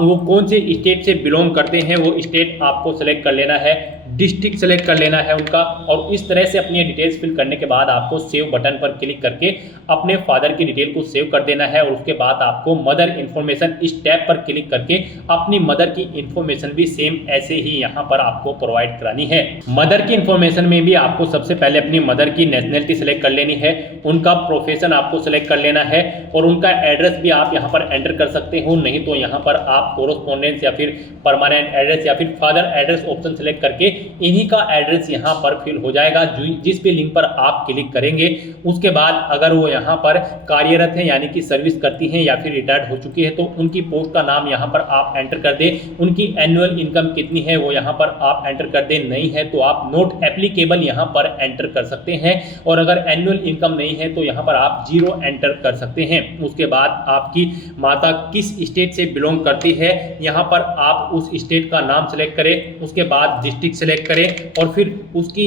वो कौन से स्टेट से बिलोंग करते हैं वो स्टेट आपको सेलेक्ट कर लेना है, डिस्ट्रिक्ट सेलेक्ट कर लेना है उनका। और इस तरह से अपनी डिटेल्स फिल करने के बाद आपको सेव बटन पर क्लिक करके अपने फादर की डिटेल को सेव कर देना है। और उसके बाद आपको मदर इन्फॉर्मेशन इस टैब पर क्लिक करके अपनी मदर की इन्फॉर्मेशन भी सेम ऐसे ही यहाँ पर आपको प्रोवाइड करानी है। मदर की इन्फॉर्मेशन में भी आपको सबसे पहले अपनी मदर की नेशनलिटी सेलेक्ट कर लेनी है, उनका प्रोफेशन आपको सेलेक्ट कर लेना है और उनका एड्रेस भी आप यहाँ पर एंटर कर सकते हो। नहीं तो यहाँ पर आप कोरोस्पोंडेंस या फिर परमानेंट एड्रेस या फिर फादर एड्रेस ऑप्शन सेलेक्ट करके इन्हीं का एड्रेस यहाँ पर फिल हो जाएगा जिस भी लिंक पर आप क्लिक करेंगे। उसके बाद अगर वो यहाँ पर कार्यरत है यानी कि सर्विस करती हैं या फिर रिटायर्ड हो चुकी है तो उनकी पोस्ट का नाम यहाँ पर आप एंटर कर दें। उनकी एनुअल इनकम कितनी है वो यहाँ पर आप एंटर कर दें। नहीं है तो आप नॉट एप्लीकेबल यहाँ पर एंटर कर सकते हैं। और अगर एनुअल इनकम नहीं है तो यहाँ पर आप 0 एंटर कर सकते हैं। उसके बाद आपकी माता किस स्टेट से बिलोंग करती है यहाँ पर आप उस स्टेट का नाम सेलेक्ट करें। उसके बाद डिस्ट्रिक्ट सेलेक्ट करें और फिर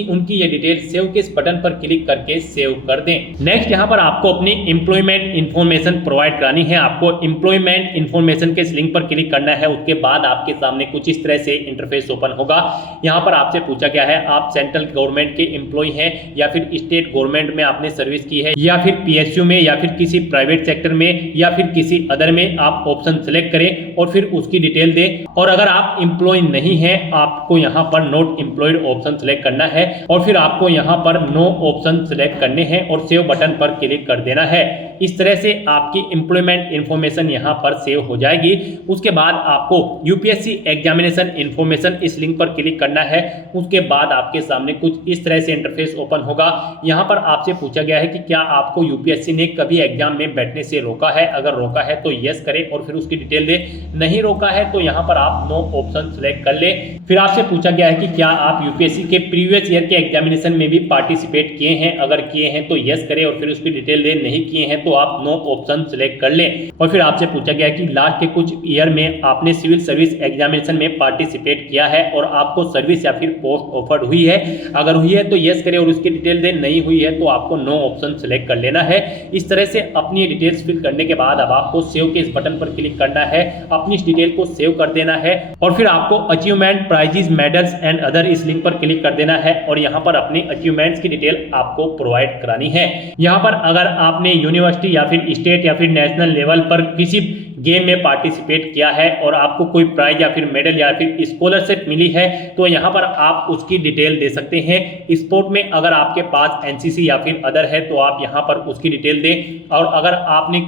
उनकी ये डिटेल सेव के इस बटन पर क्लिक करके सेव कर दें। नेक्स्ट यहाँ पर आपको अपनी एम्प्लॉयमेंट इन्फॉर्मेशन प्रोवाइड करानी है। आपको एम्प्लॉयमेंट इन्फॉर्मेशन के इस लिंक पर क्लिक करना है। उसके बाद आपके सामने कुछ इस तरह से इंटरफेस ओपन होगा। यहाँ पर आपसे पूछा गया है आप सेंट्रल गवर्नमेंट के एम्प्लॉय हैं या फिर स्टेट गवर्नमेंट में आपने सर्विस की है या फिर PSU में या फिर किसी प्राइवेट सेक्टर में या फिर किसी अदर में आप ऑप्शन सेलेक्ट करें और फिर उसकी डिटेल दें। और अगर आप एम्प्लॉय नहीं है आपको यहाँ पर नॉट एम्प्लॉयड ऑप्शन सेलेक्ट करना है और फिर आपको यहाँ पर नो ऑप्शन सेलेक्ट करने हैं और सेव बटन पर क्लिक कर देना है। इस तरह से आपकी एम्प्लॉयमेंट इन्फॉर्मेशन यहाँ पर सेव हो जाएगी। उसके बाद आपको UPSC एग्जामिनेशन इन्फॉर्मेशन इस लिंक पर क्लिक करना है। उसके बाद आपके सामने कुछ इस तरह से इंटरफेस ओपन होगा। यहाँ पर आपसे पूछा गया है कि क्या आपको UPSC ने कभी एग्जाम में बैठने से रोका है। अगर रोका है तो यस करें और फिर उसकी डिटेल दे। नहीं रोका है तो यहाँ पर आप नो ऑप्शन सेलेक्ट कर ले। फिर आपसे पूछा गया है कि क्या आप UPSC के प्रीवियस ईयर के एग्जामिनेशन में भी पार्टिसिपेट किए हैं। अगर किए हैं तो यस करें और फिर उसकी डिटेल दे। नहीं किए हैं हैं तो आप नो ऑप्शन सिलेक्ट कर लें। और फिर आपसे पूछा गया है कि लास्ट के कुछ ईयर में आपने सिविल सर्विस एग्जामिनेशन में पार्टिसिपेट किया है और आपको सर्विस या फिर पोस्ट ऑफर्ड हुई है। अगर हुई है तो यस करें और उसकी डिटेल दें, नहीं हुई है तो आपको नो ऑप्शन सिलेक्ट कर लेना है। इस तरह से अपनी डिटेल्स फिल करने के बाद अब आपको सेव के इस बटन पर क्लिक करना है, अपनी डिटेल को सेव कर देना है और फिर आपको achievement, prizes, medals and other इस लिंक पर क्लिक कर देना है और यहाँ पर अपनी अचीवमेंट्स की डिटेल आपको प्रोवाइड करानी है। यहाँ पर अगर आपने यूनिवर्सिटी या फिर स्टेट या फिर नेशनल लेवल पर किसी गेम में पार्टिसिपेट किया है और आपको कोई प्राइज या फिर मेडल या फिर स्कॉलरशिप मिली है तो यहाँ पर आप उसकी डिटेल दे सकते हैं। स्पोर्ट में अगर आपके पास एनसीसी या फिर अदर है तो आप यहाँ पर उसकी डिटेल दें और अगर आपने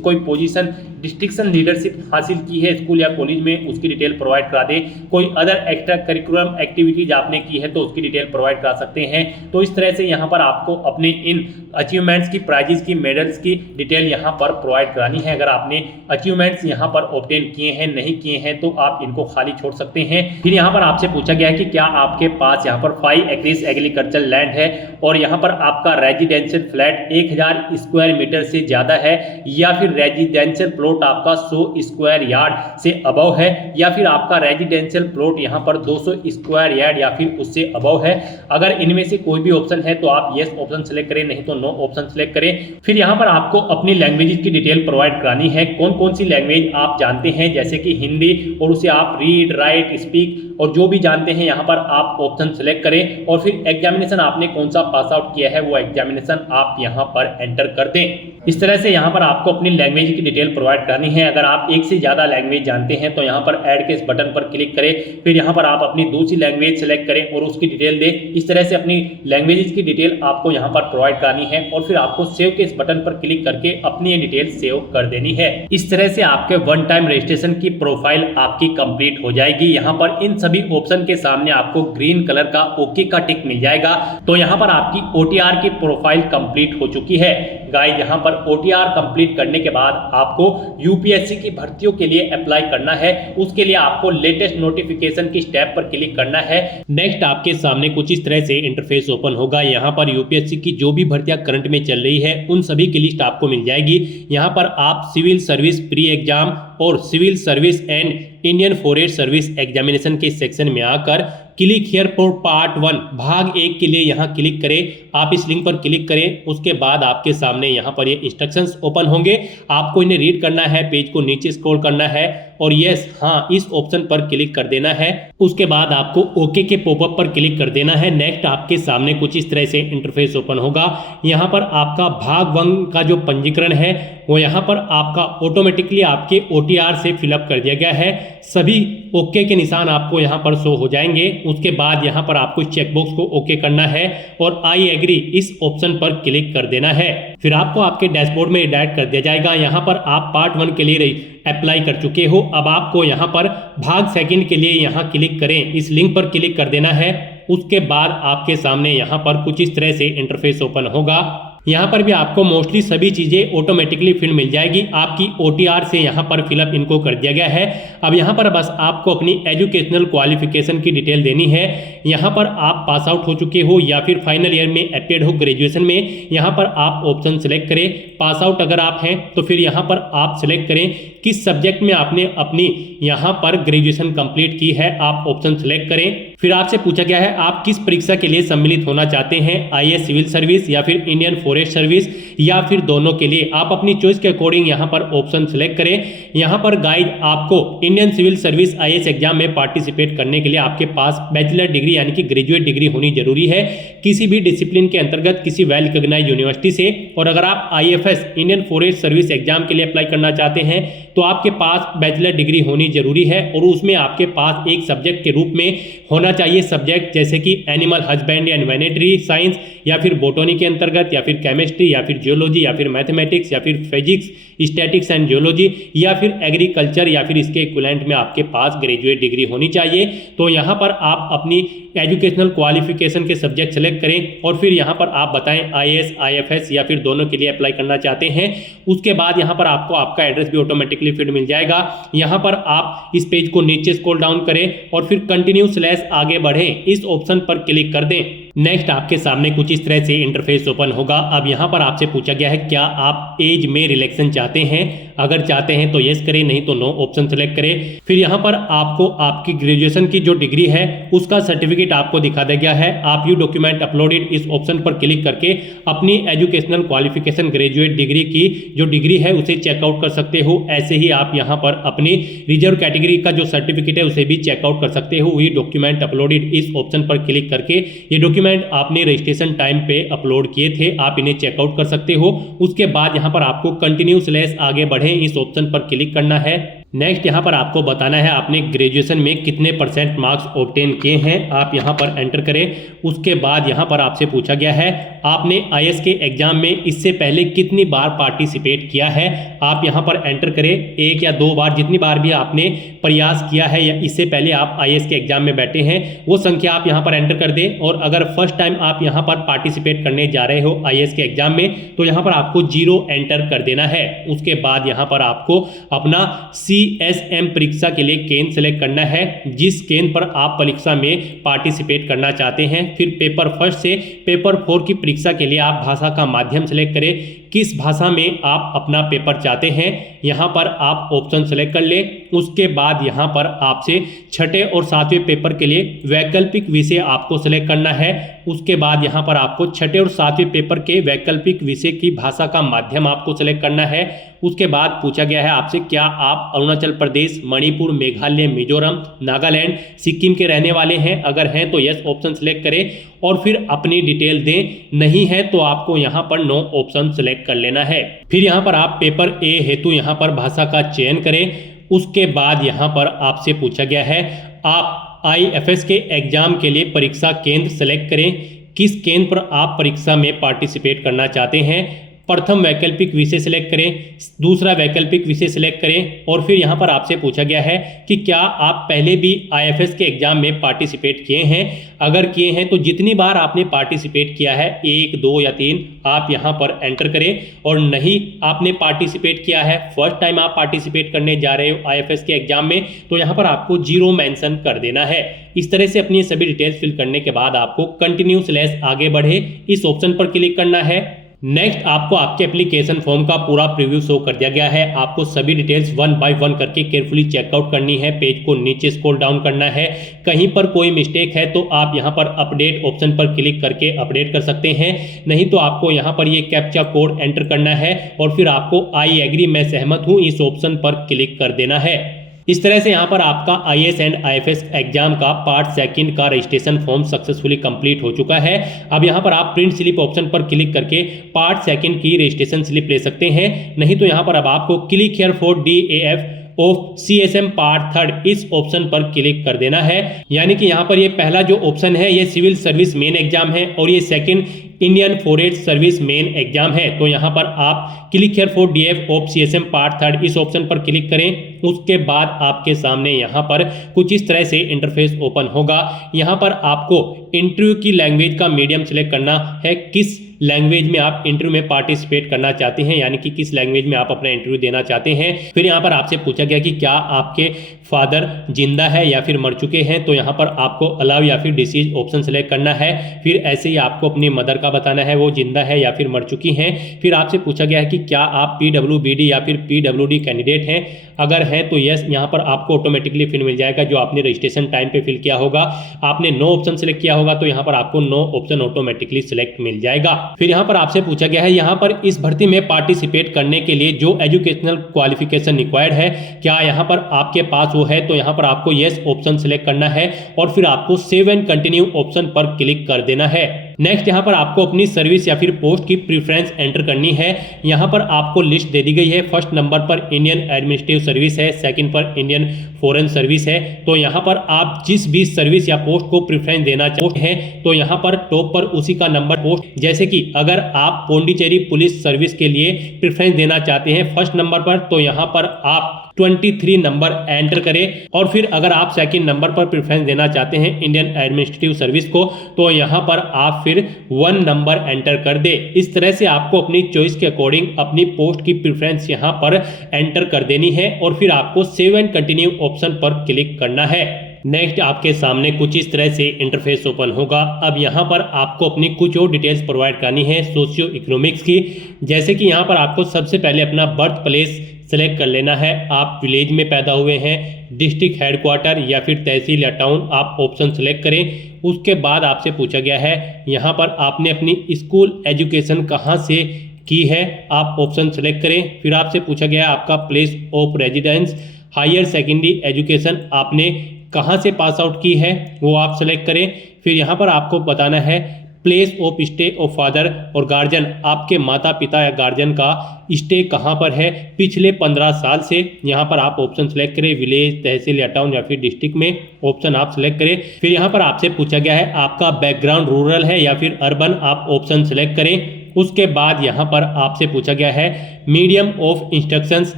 कोई पोजीशन डिस्ट्रिक्शन लीडरशिप हासिल की है स्कूल या कॉलेज में उसकी डिटेल प्रोवाइड करा दें। कोई अदर एक्स्ट्रा करिकुलम एक्टिविटीज आपने की है तो उसकी डिटेल प्रोवाइड करा सकते हैं। तो इस तरह से यहाँ पर आपको अपने इन अचीवमेंट्स की, प्राइजेस की, मेडल्स की डिटेल यहाँ पर प्रोवाइड करानी है। अगर आपने अचीवमेंट्स यहाँ पर ऑब्टेन किए हैं, नहीं किए हैं तो आप इनको खाली छोड़ सकते हैं। फिर यहाँ पर आपसे पूछा गया है कि क्या आपके पास यहाँ पर 5 एकड़ एग्रीकल्चर लैंड है और यहाँ पर आपका रेजिडेंशियल फ्लैट 1000 स्क्वायर मीटर से ज्यादा है या फिर रेजिडेंशियल प्लॉट आपका 100 स्क्वायर यार्ड से अबव है या फिर आपका रेजिडेंशियल प्लॉट यहाँ पर 200 स्क्वायर यार्ड या फिर उससे अबव है। अगर इनमें से कोई भी ऑप्शन है तो आप यस ऑप्शन सेलेक्ट करें, नहीं तो नो ऑप्शन सेलेक्ट करें। फिर यहाँ पर आपको अपनी लैंग्वेज की डिटेल प्रोवाइड करानी है। कौन कौन सी लैंग्वेज आप जानते हैं, जैसे कि हिंदी, और उसे आप रीड, राइट, स्पीक और जो भी जानते हैं यहाँ पर आप ऑप्शन सेलेक्ट करें और फिर एग्जामिनेशन आपने कौन सा पास आउट किया है वो एग्जामिनेशन आप यहाँ पर एंटर कर दें। इस तरह से यहाँ पर आपको अपनी लैंग्वेज की डिटेल प्रोवाइड करनी है। अगर आप एक से ज्यादा लैंग्वेज जानते हैं तो यहाँ पर ऐड के इस बटन पर क्लिक करें, फिर यहाँ पर आप अपनी दूसरी लैंग्वेज सेलेक्ट करें और उसकी डिटेल दें। इस तरह से अपनी लैंग्वेज की डिटेल आपको यहाँ पर प्रोवाइड करनी है और फिर आपको सेव के इस बटन पर क्लिक करके अपनी ये डिटेल सेव कर देनी है। इस तरह से आपके वन टाइम रजिस्ट्रेशन की प्रोफाइल आपकी कंप्लीट हो जाएगी। यहाँ पर इन सभी ऑप्शन के सामने आपको ग्रीन कलर का ओके का टिक मिल जाएगा। तो यहाँ पर आपकी ओटीआर की प्रोफाइल कंप्लीट हो चुकी है। गाइस, यहाँ पर ओटीआर कंप्लीट करने के बाद आपको यूपीएससी की भर्तियों के लिए अप्लाई करना है। उसके लिए आपको लेटेस्ट नोटिफिकेशन की स्टेप पर क्लिक करना है। नेक्स्ट आपके सामने कुछ इस तरह से इंटरफेस ओपन होगा। यहाँ पर यूपीएससी की जो भी भर्तियां करंट में चल रही है उन सभी की लिस्ट आपको मिल जाएगी। यहाँ पर आप सिविल सर्विस प्री एग्जाम और civil service and Indian forest service examination के सेक्शन में आकर क्लिक हियर फॉर पार्ट 1 भाग 1 के लिए यहाँ क्लिक करें। आप इस लिंक पर क्लिक करें, उसके बाद आपके सामने यहाँ पर ये इंस्ट्रक्शंस ओपन होंगे। आपको इन्हें रीड करना है, पेज को नीचे स्क्रॉल करना है और यस हाँ इस ऑप्शन पर क्लिक कर देना है। उसके बाद आपको ओके के पॉपअप पर क्लिक कर देना है। नेक्स्ट आपके सामने कुछ इस तरह से इंटरफेस ओपन होगा। यहाँ पर आपका भाग 1 का जो पंजीकरण है वो यहाँ पर आपका ऑटोमेटिकली आपके ओटीआर से फिलअप कर दिया गया है। सभी ओके के निशान आपको यहाँ पर शो हो जाएंगे। उसके बाद यहाँ पर आपको चेकबॉक्स को ओके करना है और आई एग्री इस ऑप्शन पर क्लिक कर देना है। फिर आपको आपके डैशबोर्ड में रिडायरेक्ट कर दिया जाएगा। यहाँ पर आप पार्ट 1 के लिए अप्लाई कर चुके हो। अब आपको यहाँ पर भाग 2 के लिए यहाँ क्लिक करें, इस लिंक पर क्लिक कर देना है। उसके बाद आपके सामने यहाँ पर कुछ इस तरह से इंटरफेस ओपन होगा। यहाँ पर भी आपको मोस्टली सभी चीज़ें ऑटोमेटिकली फिल मिल जाएगी। आपकी ओटीआर से यहाँ पर फिलअप इनको कर दिया गया है। अब यहाँ पर बस आपको अपनी एजुकेशनल क्वालिफिकेशन की डिटेल देनी है। यहाँ पर आप पास आउट हो चुके हो या फिर फाइनल ईयर में अपेयर्ड हो ग्रेजुएशन में, यहाँ पर आप ऑप्शन सेलेक्ट करें। पास आउट अगर आप हैं तो फिर यहाँ पर आप सेलेक्ट करें किस सब्जेक्ट में आपने अपनी यहाँ पर ग्रेजुएशन कंप्लीट की है, आप ऑप्शन सेलेक्ट करें। फिर आपसे पूछा गया है आप किस परीक्षा के लिए सम्मिलित होना चाहते हैं, आईएएस सिविल सर्विस या फिर इंडियन फॉरेस्ट सर्विस या फिर दोनों के लिए। आप अपनी चॉइस के अकॉर्डिंग यहाँ पर ऑप्शन सेलेक्ट करें। यहाँ पर गाइड आपको Indian civil service IAS exam में पार्टिसिपेट करने के लिए आपके पास बैचलर डिग्री यानी कि ग्रेजुएट डिग्री होनी जरूरी है किसी भी डिसिप्लिन के अंतर्गत किसी वेल रिकॉग्नाइज्ड यूनिवर्सिटी से। और अगर आप IFS Indian forest service exam के लिए अप्लाई करना चाहते हैं तो आपके पास बैचलर डिग्री होनी जरूरी है और उसमें आपके पास एक सब्जेक्ट के रूप में होना चाहिए सब्जेक्ट जैसे कि animal husbandry and veterinary science या फिर बोटनी के अंतर्गत या फिर केमिस्ट्री या फिर जियोलॉजी या फिर मैथमेटिक्स या फिर फिजिक्स, स्टैटिक्स एंड जियोलॉजी या फिर एग्रीकल्चर या फिर इसके इक्विवेलेंट में आपके पास ग्रेजुएट डिग्री होनी चाहिए। तो यहाँ पर आप अपनी एजुकेशनल क्वालिफिकेशन के सब्जेक्ट सेलेक्ट करें और फिर यहाँ पर आप बताएं आईएएस, आईएफएस या फिर दोनों के लिए अप्लाई करना चाहते हैं। उसके बाद यहाँ पर आपको आपका एड्रेस भी ऑटोमेटिकली फिट मिल जाएगा। यहाँ पर आप इस पेज को नीचे स्क्रॉल डाउन करें और फिर कंटिन्यू / आगे बढ़ें इस ऑप्शन पर क्लिक कर दें। नेक्स्ट आपके सामने कुछ इस तरह से इंटरफेस ओपन होगा। अब यहाँ पर आपसे पूछा गया है क्या आप एज में रिलैक्सेशन चाहते हैं। अगर चाहते हैं तो यस करें, नहीं तो नो ऑप्शन सेलेक्ट करें। फिर यहाँ पर आपको आपकी ग्रेजुएशन की जो डिग्री है उसका सर्टिफिकेट आपको दिखा दिया गया है। आप यू डॉक्यूमेंट अपलोडेड इस ऑप्शन पर क्लिक करके अपनी एजुकेशनल क्वालिफिकेशन ग्रेजुएट डिग्री की जो डिग्री है उसे चेकआउट कर सकते हो। ऐसे ही आप यहाँ पर अपनी रिजर्व कैटेगरी का जो सर्टिफिकेट है उसे भी चेकआउट कर सकते हो। यू डॉक्यूमेंट अपलोडेड इस ऑप्शन पर क्लिक करके ये डॉक्यूमेंट आपने रजिस्ट्रेशन टाइम पे अपलोड किए थे, आप इन्हें चेकआउट कर सकते हो। उसके बाद यहाँ पर आपको कंटिन्यू / आगे बढ़े इस ऑप्शन पर क्लिक करना है। नेक्स्ट यहाँ पर आपको बताना है आपने ग्रेजुएशन में कितने % मार्क्स ऑब्टेन किए हैं, आप यहाँ पर एंटर करें। उसके बाद यहाँ पर आपसे पूछा गया है आपने आईएएस के एग्जाम में इससे पहले कितनी बार पार्टिसिपेट किया है, आप यहाँ पर एंटर करें। 1 या 2 बार, जितनी बार भी आपने प्रयास किया है या इससे पहले आप आईएएस के एग्जाम में बैठे हैं वो संख्या आप यहाँ पर एंटर कर दें। और अगर फर्स्ट टाइम आप यहाँ पर पार्टिसिपेट करने जा रहे हो आईएएस के एग्जाम में तो यहाँ पर आपको 0 एंटर कर देना है। उसके बाद यहाँ पर आपको अपना CSM परीक्षा के लिए केंद्र सेलेक्ट करना है, जिस केंद्र पर आप परीक्षा में पार्टिसिपेट करना चाहते हैं। फिर पेपर 1 से पेपर 4 की परीक्षा के लिए आप भाषा का माध्यम सेलेक्ट करें, किस भाषा में आप अपना पेपर चाहते हैं यहाँ पर आप ऑप्शन सेलेक्ट कर लें। उसके बाद यहाँ पर आपसे 6ठे और 7वें पेपर के लिए वैकल्पिक विषय आपको सेलेक्ट करना है। उसके बाद यहाँ पर आपको 6ठे और 7वें पेपर के वैकल्पिक विषय की भाषा का माध्यम आपको सेलेक्ट करना है। उसके बाद पूछा गया है आपसे क्या आप अरुणाचल प्रदेश, मणिपुर, मेघालय, मिजोरम, नागालैंड, सिक्किम के रहने वाले हैं। अगर हैं तो यस ऑप्शन सेलेक्ट करें और फिर अपनी डिटेल दें, नहीं है तो आपको यहाँ पर नो ऑप्शन सेलेक्ट कर लेना है। फिर यहाँ पर आप पेपर ए हेतु यहाँ पर भाषा का चयन करें। उसके बाद यहाँ पर आपसे पूछा गया है आप IFS के एग्जाम के लिए परीक्षा केंद्र सेलेक्ट करें, किस केंद्र पर आप परीक्षा में पार्टिसिपेट करना चाहते हैं। प्रथम वैकल्पिक विषय सिलेक्ट करें, दूसरा वैकल्पिक विषय सिलेक्ट करें। और फिर यहाँ पर आपसे पूछा गया है कि क्या आप पहले भी IFS के एग्जाम में पार्टिसिपेट किए हैं। अगर किए हैं तो जितनी बार आपने पार्टिसिपेट किया है 1, 2 या 3 आप यहाँ पर एंटर करें। और नहीं आपने पार्टिसिपेट किया है, फर्स्ट टाइम आप पार्टिसिपेट करने जा रहे हो IFS के एग्जाम में तो यहाँ पर आपको 0 मेंशन कर देना है। इस तरह से अपनी सभी डिटेल्स फिल करने के बाद आपको कंटिन्यू / आगे बढ़े इस ऑप्शन पर क्लिक करना है। नेक्स्ट आपको आपके एप्लीकेशन फॉर्म का पूरा प्रीव्यू शो कर दिया गया है। आपको सभी डिटेल्स 1 बाय 1 करके केयरफुली चेकआउट करनी है, पेज को नीचे स्क्रॉल डाउन करना है। कहीं पर कोई मिस्टेक है तो आप यहां पर अपडेट ऑप्शन पर क्लिक करके अपडेट कर सकते हैं, नहीं तो आपको यहां पर ये कैप्चा कोड एंटर करना है और फिर आपको आई एग्री मैं सहमत हूं इस ऑप्शन पर क्लिक कर देना है। इस तरह से यहाँ पर आपका IAS एंड IFS एग्जाम का पार्ट 2 का रजिस्ट्रेशन फॉर्म सक्सेसफुली कंप्लीट हो चुका है। अब यहाँ पर आप प्रिंट स्लिप ऑप्शन पर क्लिक करके पार्ट 2 की रजिस्ट्रेशन स्लिप ले सकते हैं, नहीं तो यहाँ पर अब आपको click here for DAF of CSM part 3 इस ऑप्शन पर क्लिक कर देना है। यानी कि यहाँ पर ये पहला जो ऑप्शन है ये सिविल सर्विस मेन एग्जाम है और ये second Indian forest service main exam है। तो यहाँ पर आप click here for DAF of CSM part 3 इस ऑप्शन पर क्लिक करें। उसके बाद आपके सामने यहाँ पर कुछ इस तरह से इंटरफेस ओपन होगा। यहाँ पर आपको इंटरव्यू की लैंग्वेज का मीडियम सेलेक्ट करना है, किस लैंग्वेज में आप इंटरव्यू में पार्टिसिपेट करना चाहते हैं, यानी कि किस लैंग्वेज में आप अपना इंटरव्यू देना चाहते हैं। फिर यहाँ पर आपसे पूछा गया कि क्या आपके फादर जिंदा है या फिर मर चुके हैं, तो यहाँ पर आपको अलाउ या फिर डिसीज ऑप्शन सेलेक्ट करना है। फिर ऐसे ही आपको अपनी मदर का बताना है वो जिंदा है या फिर मर चुकी हैं। फिर आपसे पूछा गया है कि क्या आप PWBD या फिर PWD कैंडिडेट हैं। अगर हैं तो यस, यहाँ पर आपको ऑटोमेटिकली फिर मिल जाएगा जो आपने रजिस्ट्रेशन टाइम पे फिल किया होगा। आपने नो ऑप्शन सेलेक्ट किया होगा तो यहाँ पर आपको नो ऑप्शन ऑटोमेटिकली सिलेक्ट मिल जाएगा। फिर यहाँ पर आपसे पूछा गया है यहाँ पर इस भर्ती में पार्टिसिपेट करने के लिए जो एजुकेशनल क्वालिफिकेशन रिक्वायर्ड है क्या यहाँ पर आपके पास वो है, तो यहाँ पर आपको यस ऑप्शन सेलेक्ट करना है और फिर आपको सेव एंड कंटिन्यू ऑप्शन पर क्लिक कर देना है। नेक्स्ट यहाँ पर आपको अपनी सर्विस या फिर पोस्ट की प्रेफरेंस एंटर करनी है। यहाँ पर आपको लिस्ट दे दी गई है। फर्स्ट नंबर पर इंडियन एडमिनिस्ट्रेटिव सर्विस है, सेकंड पर इंडियन फॉरेन सर्विस है। तो यहाँ पर आप जिस भी सर्विस या पोस्ट को प्रेफरेंस देना चाहते हैं तो यहाँ पर टॉप पर उसी का नंबर पोस्ट, जैसे कि अगर आप पौंडीचेरी पुलिस सर्विस के लिए प्रेफरेंस देना चाहते हैं फर्स्ट नंबर पर, तो यहाँ पर आप 23 नंबर एंटर करें। और फिर अगर आप सेकंड नंबर पर प्रेफरेंस देना चाहते हैं इंडियन एडमिनिस्ट्रेटिव सर्विस को, तो यहाँ पर आप फिर 1 नंबर एंटर कर दे। इस तरह से आपको अपनी चॉइस के अकॉर्डिंग अपनी पोस्ट की प्रेफरेंस यहाँ पर एंटर कर देनी है और फिर आपको सेव एंड कंटिन्यू ऑप्शन पर क्लिक करना है। नेक्स्ट आपके सामने कुछ इस तरह से इंटरफेस ओपन होगा। अब यहाँ पर आपको अपनी कुछ और डिटेल्स प्रोवाइड करनी है सोशियो इकोनॉमिक्स की, जैसे कि यहाँ पर आपको सबसे पहले अपना बर्थ प्लेस सेलेक्ट कर लेना है। आप विलेज में पैदा हुए हैं, डिस्ट्रिक्ट हेडक्वार्टर या फिर तहसील या टाउन, आप ऑप्शन सेलेक्ट करें। उसके बाद आपसे पूछा गया है यहाँ पर आपने अपनी स्कूल एजुकेशन कहाँ से की है, आप ऑप्शन सेलेक्ट करें। फिर आपसे पूछा गया है आपका place of residence, higher secondary education आपने कहाँ से पास आउट की है वो आप सेलेक्ट करें। फिर यहाँ पर आपको बताना है place of stay of father और गार्जियन, आपके माता पिता या गार्जियन का स्टे कहाँ पर है पिछले 15 साल से, यहाँ पर आप ऑप्शन सेलेक्ट करें, विलेज, तहसील या टाउन या फिर डिस्ट्रिक्ट में ऑप्शन आप सेलेक्ट करें। फिर यहाँ पर आपसे पूछा गया है आपका बैकग्राउंड रूरल है या फिर अर्बन, आप ऑप्शन सेलेक्ट करें। उसके बाद यहाँ पर आपसे पूछा गया है मीडियम ऑफ इंस्ट्रक्शंस,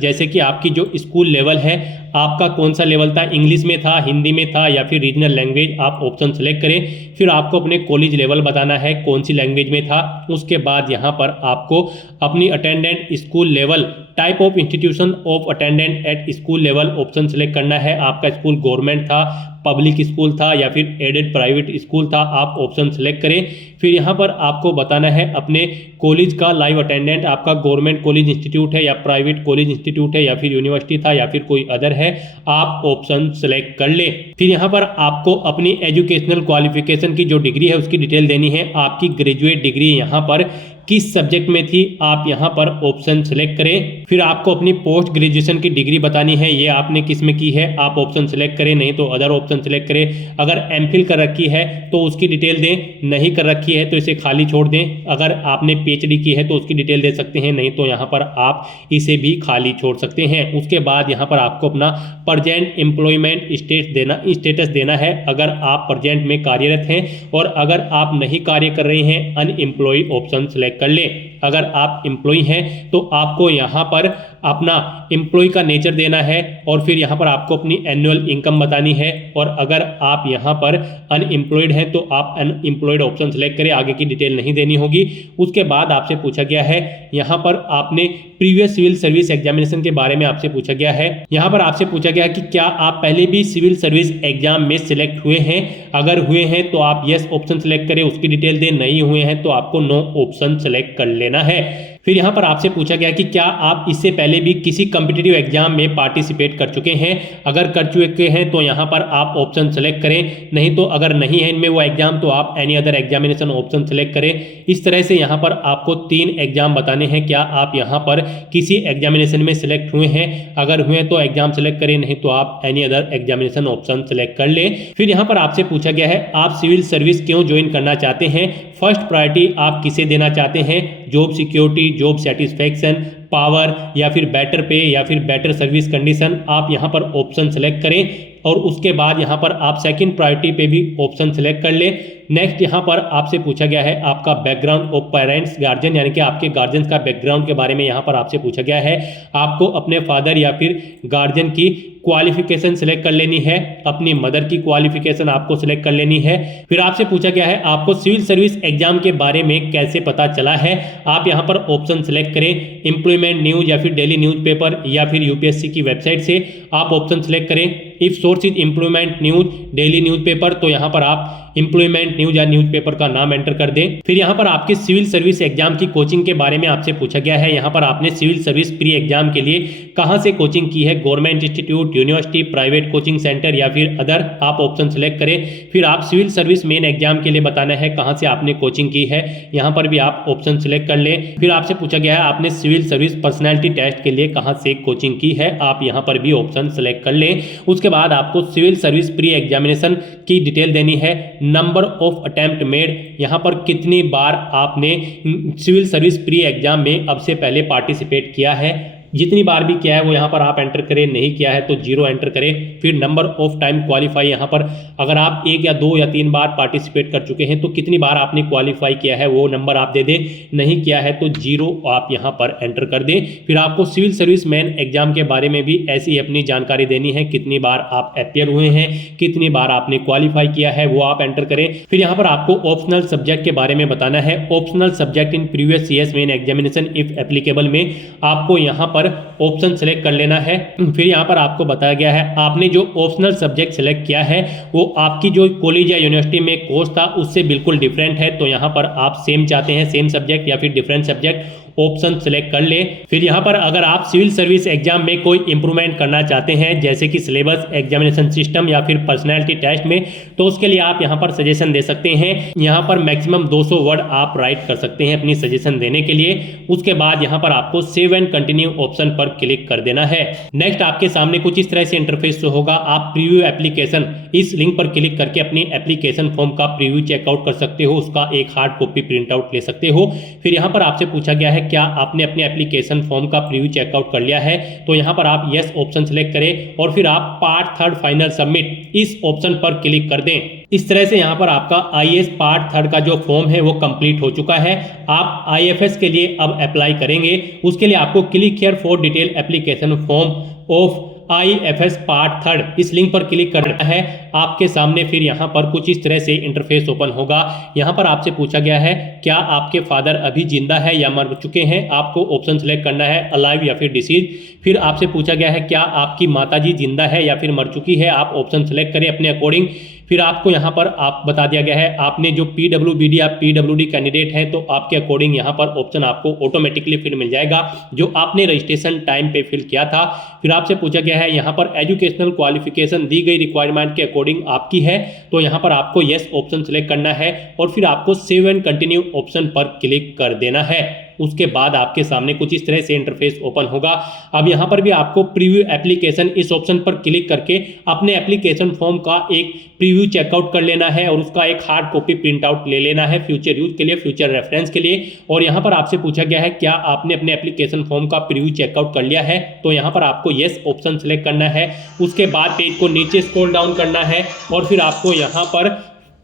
जैसे कि आपकी जो स्कूल लेवल है आपका कौन सा लेवल था, इंग्लिश में था, हिंदी में था या फिर रीजनल लैंग्वेज, आप ऑप्शन सेलेक्ट करें। फिर आपको अपने कॉलेज लेवल बताना है कौन सी लैंग्वेज में था। उसके बाद यहाँ पर आपको अपनी attendant school level, type of institution of attendant at school level option select करना है। आपका स्कूल गवर्नमेंट था, पब्लिक स्कूल था या फिर एडेड प्राइवेट स्कूल था, आप ऑप्शन सेलेक्ट करें। फिर यहाँ पर आपको बताना है अपने कॉलेज का लाइव अटेंडेंट, आपका गवर्नमेंट कॉलेज इंस्टीट्यूट है या प्राइवेट कॉलेज इंस्टीट्यूट है या फिर यूनिवर्सिटी था या फिर कोई अदर है, आप ऑप्शन सेलेक्ट कर ले। फिर यहाँ पर आपको अपनी एजुकेशनल क्वालिफिकेशन की जो डिग्री है उसकी डिटेल देनी है। आपकी ग्रेजुएट डिग्री यहाँ पर किस सब्जेक्ट में थी, आप यहाँ पर ऑप्शन सेलेक्ट करें। फिर आपको अपनी पोस्ट ग्रेजुएशन की डिग्री बतानी है, ये आपने किस में की है, आप ऑप्शन सेलेक्ट करें, नहीं तो अदर ऑप्शन सेलेक्ट करें। अगर एमफिल कर रखी है तो उसकी डिटेल दें, नहीं कर रखी है तो इसे खाली छोड़ दें। अगर आपने पीएचडी की है तो उसकी डिटेल दे सकते हैं, नहीं तो यहाँ पर आप इसे भी खाली छोड़ सकते हैं। उसके बाद यहाँ पर आपको अपना प्रेजेंट एम्प्लॉयमेंट स्टेटस देना है, अगर आप प्रेजेंट में कार्यरत हैं, और अगर आप नहीं कार्य कर रहे हैं अनएम्प्लॉय ऑप्शन सेलेक्ट कर ले। अगर आप एम्प्लॉय हैं तो आपको यहाँ पर अपना एम्प्लॉय का नेचर देना है और फिर यहाँ पर आपको अपनी एनुअल इनकम बतानी है। और अगर आप यहाँ पर अनएम्प्लॉयड हैं तो आप अनएम्प्लॉयड ऑप्शन सेलेक्ट करें, आगे की डिटेल नहीं देनी होगी। उसके बाद आपसे पूछा गया है यहाँ पर आपने प्रीवियस सिविल सर्विस एग्जामिनेशन के बारे में आपसे पूछा गया है। यहाँ पर आपसे पूछा गया है कि क्या आप पहले भी सिविल सर्विस एग्जाम में सिलेक्ट हुए हैं, अगर हुए हैं तो आप यस ऑप्शन सेलेक्ट करें, उसकी डिटेल दें, नहीं हुए हैं तो आपको नो ऑप्शन सेलेक्ट कर लेना है। फिर यहाँ पर आपसे पूछा गया कि क्या आप इससे पहले भी किसी कॉम्पिटिटिव एग्जाम में पार्टिसिपेट कर चुके हैं, अगर कर चुके हैं तो यहाँ पर आप ऑप्शन सेलेक्ट करें, नहीं तो अगर नहीं है इनमें वो एग्जाम तो आप any other examination option select करें। इस तरह से यहाँ पर आपको 3 एग्जाम बताने हैं, क्या आप यहाँ पर किसी एग्जामिनेशन में सिलेक्ट हुए हैं, अगर हुए तो एग्जाम सेलेक्ट करें, नहीं तो आप any other examination option select कर लें। फिर यहाँ पर आपसे पूछा गया है आप सिविल सर्विस क्यों ज्वाइन करना चाहते हैं, फर्स्ट प्रायोरिटी आप किसे देना चाहते हैं, job security, job satisfaction, power या फिर बेटर पे या फिर बेटर सर्विस कंडीशन, आप यहाँ पर ऑप्शन सेलेक्ट करें। और उसके बाद यहाँ पर आप सेकंड प्रायोरिटी पे भी ऑप्शन सेलेक्ट कर लें। नेक्स्ट यहाँ पर आपसे पूछा गया है आपका बैकग्राउंड ऑफ पेरेंट्स गार्जियन, यानी कि आपके गार्जियंस का बैकग्राउंड के बारे में यहाँ पर आपसे पूछा गया है। आपको अपने फादर या फिर गार्जियन की क्वालिफिकेशन सिलेक्ट कर लेनी है, अपनी मदर की क्वालिफिकेशन आपको सिलेक्ट कर लेनी है। फिर आपसे पूछा गया है आपको सिविल सर्विस एग्जाम के बारे में कैसे पता चला है, आप यहाँ पर ऑप्शन सेलेक्ट करें, एम्प्लॉयमेंट न्यूज या फिर डेली न्यूज़पेपर या फिर यूपीएससी की वेबसाइट से आप ऑप्शन सेलेक्ट करें। If source is employment news, daily newspaper, तो यहाँ पर आप एम्प्लॉयमेंट न्यूज या न्यूज़पेपर का नाम एंटर कर दें। फिर यहाँ पर आपके सिविल सर्विस एग्जाम की कोचिंग के बारे में आपसे पूछा गया है, यहाँ पर आपने सिविल सर्विस प्री एग्जाम के लिए कहाँ से कोचिंग की है, government institute, university, private coaching centre या फिर अदर, आप ऑप्शन सेलेक्ट करें। फिर आप सिविल सर्विस मेन एग्जाम के लिए बताना है कहाँ से आपने कोचिंग की है, यहाँ पर भी आप ऑप्शन सेलेक्ट कर लें। फिर आपसे पूछा गया है आपने सिविल सर्विस पर्सनैलिटी टेस्ट के लिए कहाँ से कोचिंग की है, आप यहाँ पर भी ऑप्शन सेलेक्ट कर लें। उसके बाद आपको सिविल सर्विस प्री एग्जामिनेशन की डिटेल देनी है, नंबर ऑफ अटेम्प्ट मेड, यहाँ पर कितनी बार आपने सिविल सर्विस प्री एग्जाम में अब से पहले पार्टिसिपेट किया है, जितनी बार भी किया है वो यहाँ पर आप एंटर करें, नहीं किया है तो 0 एंटर करें। फिर नंबर ऑफ टाइम क्वालिफाई, यहाँ पर अगर आप 1 या 2 या 3 बार पार्टिसिपेट कर चुके हैं तो कितनी बार आपने क्वालिफाई किया है वो नंबर आप दे दें, नहीं किया है तो 0 आप यहाँ पर एंटर कर दें। फिर आपको सिविल सर्विस मैन एग्जाम के बारे में भी ऐसी ही अपनी जानकारी देनी है, कितनी बार आप अपियर हुए हैं, कितनी बार आपने क्वालिफाई किया है वो आप एंटर करें। फिर यहाँ पर आपको ऑप्शनल सब्जेक्ट के बारे में बताना है, optional subject in previous years main examination if applicable में आपको यहाँ पर ऑप्शन सेलेक्ट कर लेना है। फिर यहाँ पर आपको बताया गया है आपने जो ऑप्शनल सब्जेक्ट सेलेक्ट किया है वो आपकी जो कॉलेज या यूनिवर्सिटी में कोर्स था उससे बिल्कुल डिफरेंट है। तो यहाँ पर आप सेम चाहते हैं, सेम सब्जेक्ट या फिर डिफरेंट सब्जेक्ट, ऑप्शन सेलेक्ट कर ले। फिर यहाँ पर अगर आप सिविल सर्विस एग्जाम में कोई इंप्रूवमेंट करना चाहते हैं जैसे कि सिलेबस, एग्जामिनेशन सिस्टम या फिर पर्सनैलिटी टेस्ट में, तो उसके लिए आप यहाँ पर सजेशन दे सकते हैं। यहाँ पर मैक्सिमम 200 वर्ड आप राइट कर सकते हैं अपनी सजेशन देने के लिए। उसके बाद यहाँ पर आपको सेव एंड कंटिन्यू ऑप्शन पर क्लिक कर देना है। नेक्स्ट आपके सामने कुछ इस तरह से इंटरफेस शो होगा। आप प्रीव्यू एप्लीकेशन इस लिंक पर क्लिक करके अपनी एप्लीकेशन फॉर्म का प्रीव्यू चेकआउट कर सकते हो, उसका एक हार्ड कॉपी प्रिंट आउट ले सकते हो। फिर यहाँ पर आपसे पूछा गया है क्या आपने अपने एप्लीकेशन फॉर्म का प्रीव्यू चेकआउट कर लिया है, तो यहाँ पर आप यस ऑप्शन सेलेक्ट करें और फिर आप पार्ट 3 फाइनल सबमिट इस ऑप्शन पर क्लिक कर दें। इस तरह से यहाँ पर आपका आईएएस पार्ट 3 का जो फॉर्म है वो कंप्लीट हो चुका है। आप आईएफएस के लिए अब अप्लाई करेंगे। उसके लिए आपको click here for detail application form of IFS part 3 इस लिंक पर क्लिक करना है। आपके सामने फिर यहाँ पर कुछ इस तरह से इंटरफेस ओपन होगा। यहाँ पर आपसे पूछा गया है क्या आपके फादर अभी जिंदा है या मर चुके हैं, आपको ऑप्शन सेलेक्ट करना है अलाइव या फिर डिसीज। फिर आपसे पूछा गया है क्या आपकी माताजी जिंदा है या फिर मर चुकी है, आप ऑप्शन सेलेक्ट करें अपने अकॉर्डिंग। फिर आपको यहाँ पर आप बता दिया गया है आपने जो पीडब्ल्यूबीडी या पीडब्ल्यूडी कैंडिडेट है तो आपके अकॉर्डिंग यहाँ पर ऑप्शन आपको ऑटोमेटिकली फिर मिल जाएगा जो आपने रजिस्ट्रेशन टाइम पे फिल किया था। फिर आपसे पूछा गया है यहाँ पर एजुकेशनल क्वालिफिकेशन दी गई रिक्वायरमेंट के अकॉर्डिंग आपकी है, तो यहाँ पर आपको यस ऑप्शन सेलेक्ट करना है और फिर आपको सेव एंड कंटिन्यू ऑप्शन पर क्लिक कर देना है। उसके बाद आपके सामने कुछ इस तरह से इंटरफेस ओपन होगा। अब यहाँ पर भी आपको प्रीव्यू एप्लीकेशन इस ऑप्शन पर क्लिक करके अपने एप्लीकेशन फॉर्म का एक प्रीव्यू चेकआउट कर लेना है और उसका एक हार्ड कॉपी प्रिंट आउट ले लेना है फ्यूचर यूज के लिए, फ्यूचर रेफरेंस के लिए। और यहाँ पर आपसे पूछा गया है क्या आपने अपने एप्लीकेशन फॉर्म का प्रीव्यू चेकआउट कर लिया है, तो यहाँ पर आपको यस ऑप्शन सेलेक्ट करना है। उसके बाद पेज को नीचे स्क्रॉल डाउन करना है और फिर आपको यहाँ पर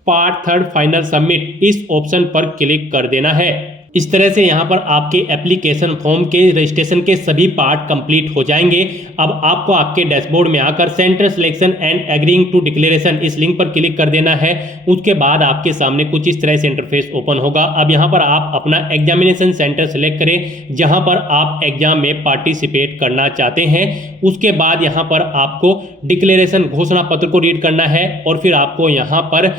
पार्ट 3 फाइनल सबमिट इस ऑप्शन पर क्लिक कर देना है। इस तरह से यहाँ पर आपके एप्लीकेशन फॉर्म के रजिस्ट्रेशन के सभी पार्ट कंप्लीट हो जाएंगे। अब आपको आपके डैशबोर्ड में आकर centre selection and agreeing to declaration इस लिंक पर क्लिक कर देना है। उसके बाद आपके सामने कुछ इस तरह से इंटरफेस ओपन होगा। अब यहाँ पर आप अपना एग्जामिनेशन सेंटर सेलेक्ट करें जहाँ पर आप एग्जाम में पार्टिसिपेट करना चाहते हैं। उसके बाद यहाँ पर आपको डिक्लेरेशन घोषणा पत्र को रीड करना है और फिर आपको यहाँ पर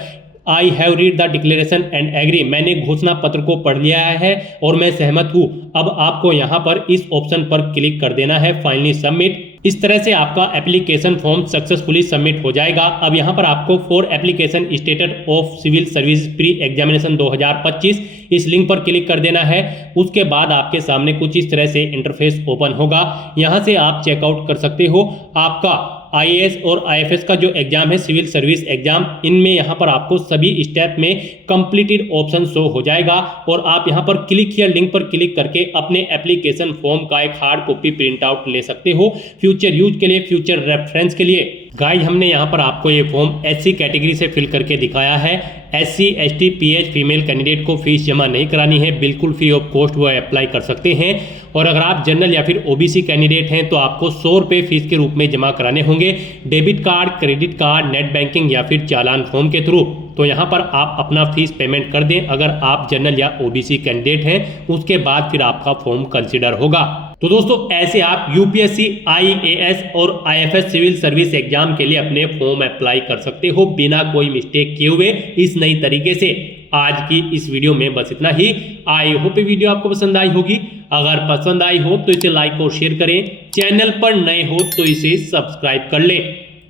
I have read the declaration and agree, मैंने घोषणा पत्र को पढ़ लिया है और मैं सहमत हूँ। अब आपको यहाँ पर इस ऑप्शन पर क्लिक कर देना है फाइनली सबमिट। इस तरह से आपका एप्लीकेशन फॉर्म सक्सेसफुली सबमिट हो जाएगा। अब यहाँ पर आपको for application status of civil service pre examination 2025 इस लिंक पर क्लिक कर देना है। उसके बाद आपके सामने कुछ इस तरह से इंटरफेस ओपन होगा। यहाँ से आप चेकआउट कर सकते हो आपका आईएएस और आईएफएस का जो एग्जाम है सिविल सर्विस एग्जाम, इनमें यहाँ पर आपको सभी स्टेप में कंप्लीटेड ऑप्शन शो हो जाएगा और आप यहाँ पर क्लिक हियर लिंक पर क्लिक करके अपने एप्लीकेशन फॉर्म का एक हार्ड कॉपी प्रिंट आउट ले सकते हो फ्यूचर यूज के लिए, फ्यूचर रेफरेंस के लिए। गाइस हमने यहाँ पर आपको ये फॉर्म एससी कैटेगरी से फिल करके दिखाया है। SC ST pH female candidate को फीस जमा नहीं करानी है, बिल्कुल फ्री ऑफ कॉस्ट वो अप्लाई कर सकते हैं। और अगर आप जनरल या फिर ओबीसी कैंडिडेट हैं तो आपको 100 रुपये फीस के रूप में जमा कराने होंगे debit card, credit card, net banking या फिर चालान फॉर्म के थ्रू। तो यहाँ पर आप अपना फीस पेमेंट कर दें अगर आप जनरल या ओबीसी कैंडिडेट हैं, उसके बाद फिर आपका फॉर्म कंसिडर होगा। तो दोस्तों ऐसे आप यूपीएससी, आईएएस और आईएफएस सिविल सर्विस एग्जाम के लिए अपने फॉर्म अप्लाई कर सकते हो बिना कोई मिस्टेक किए हुए इस नई तरीके से। आज की इस वीडियो में बस इतना ही। आई होप वीडियो आपको पसंद आई होगी। अगर पसंद आई हो तो इसे लाइक और शेयर करें। चैनल पर नए हो तो इसे सब्सक्राइब कर लें।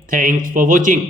Thanks for watching.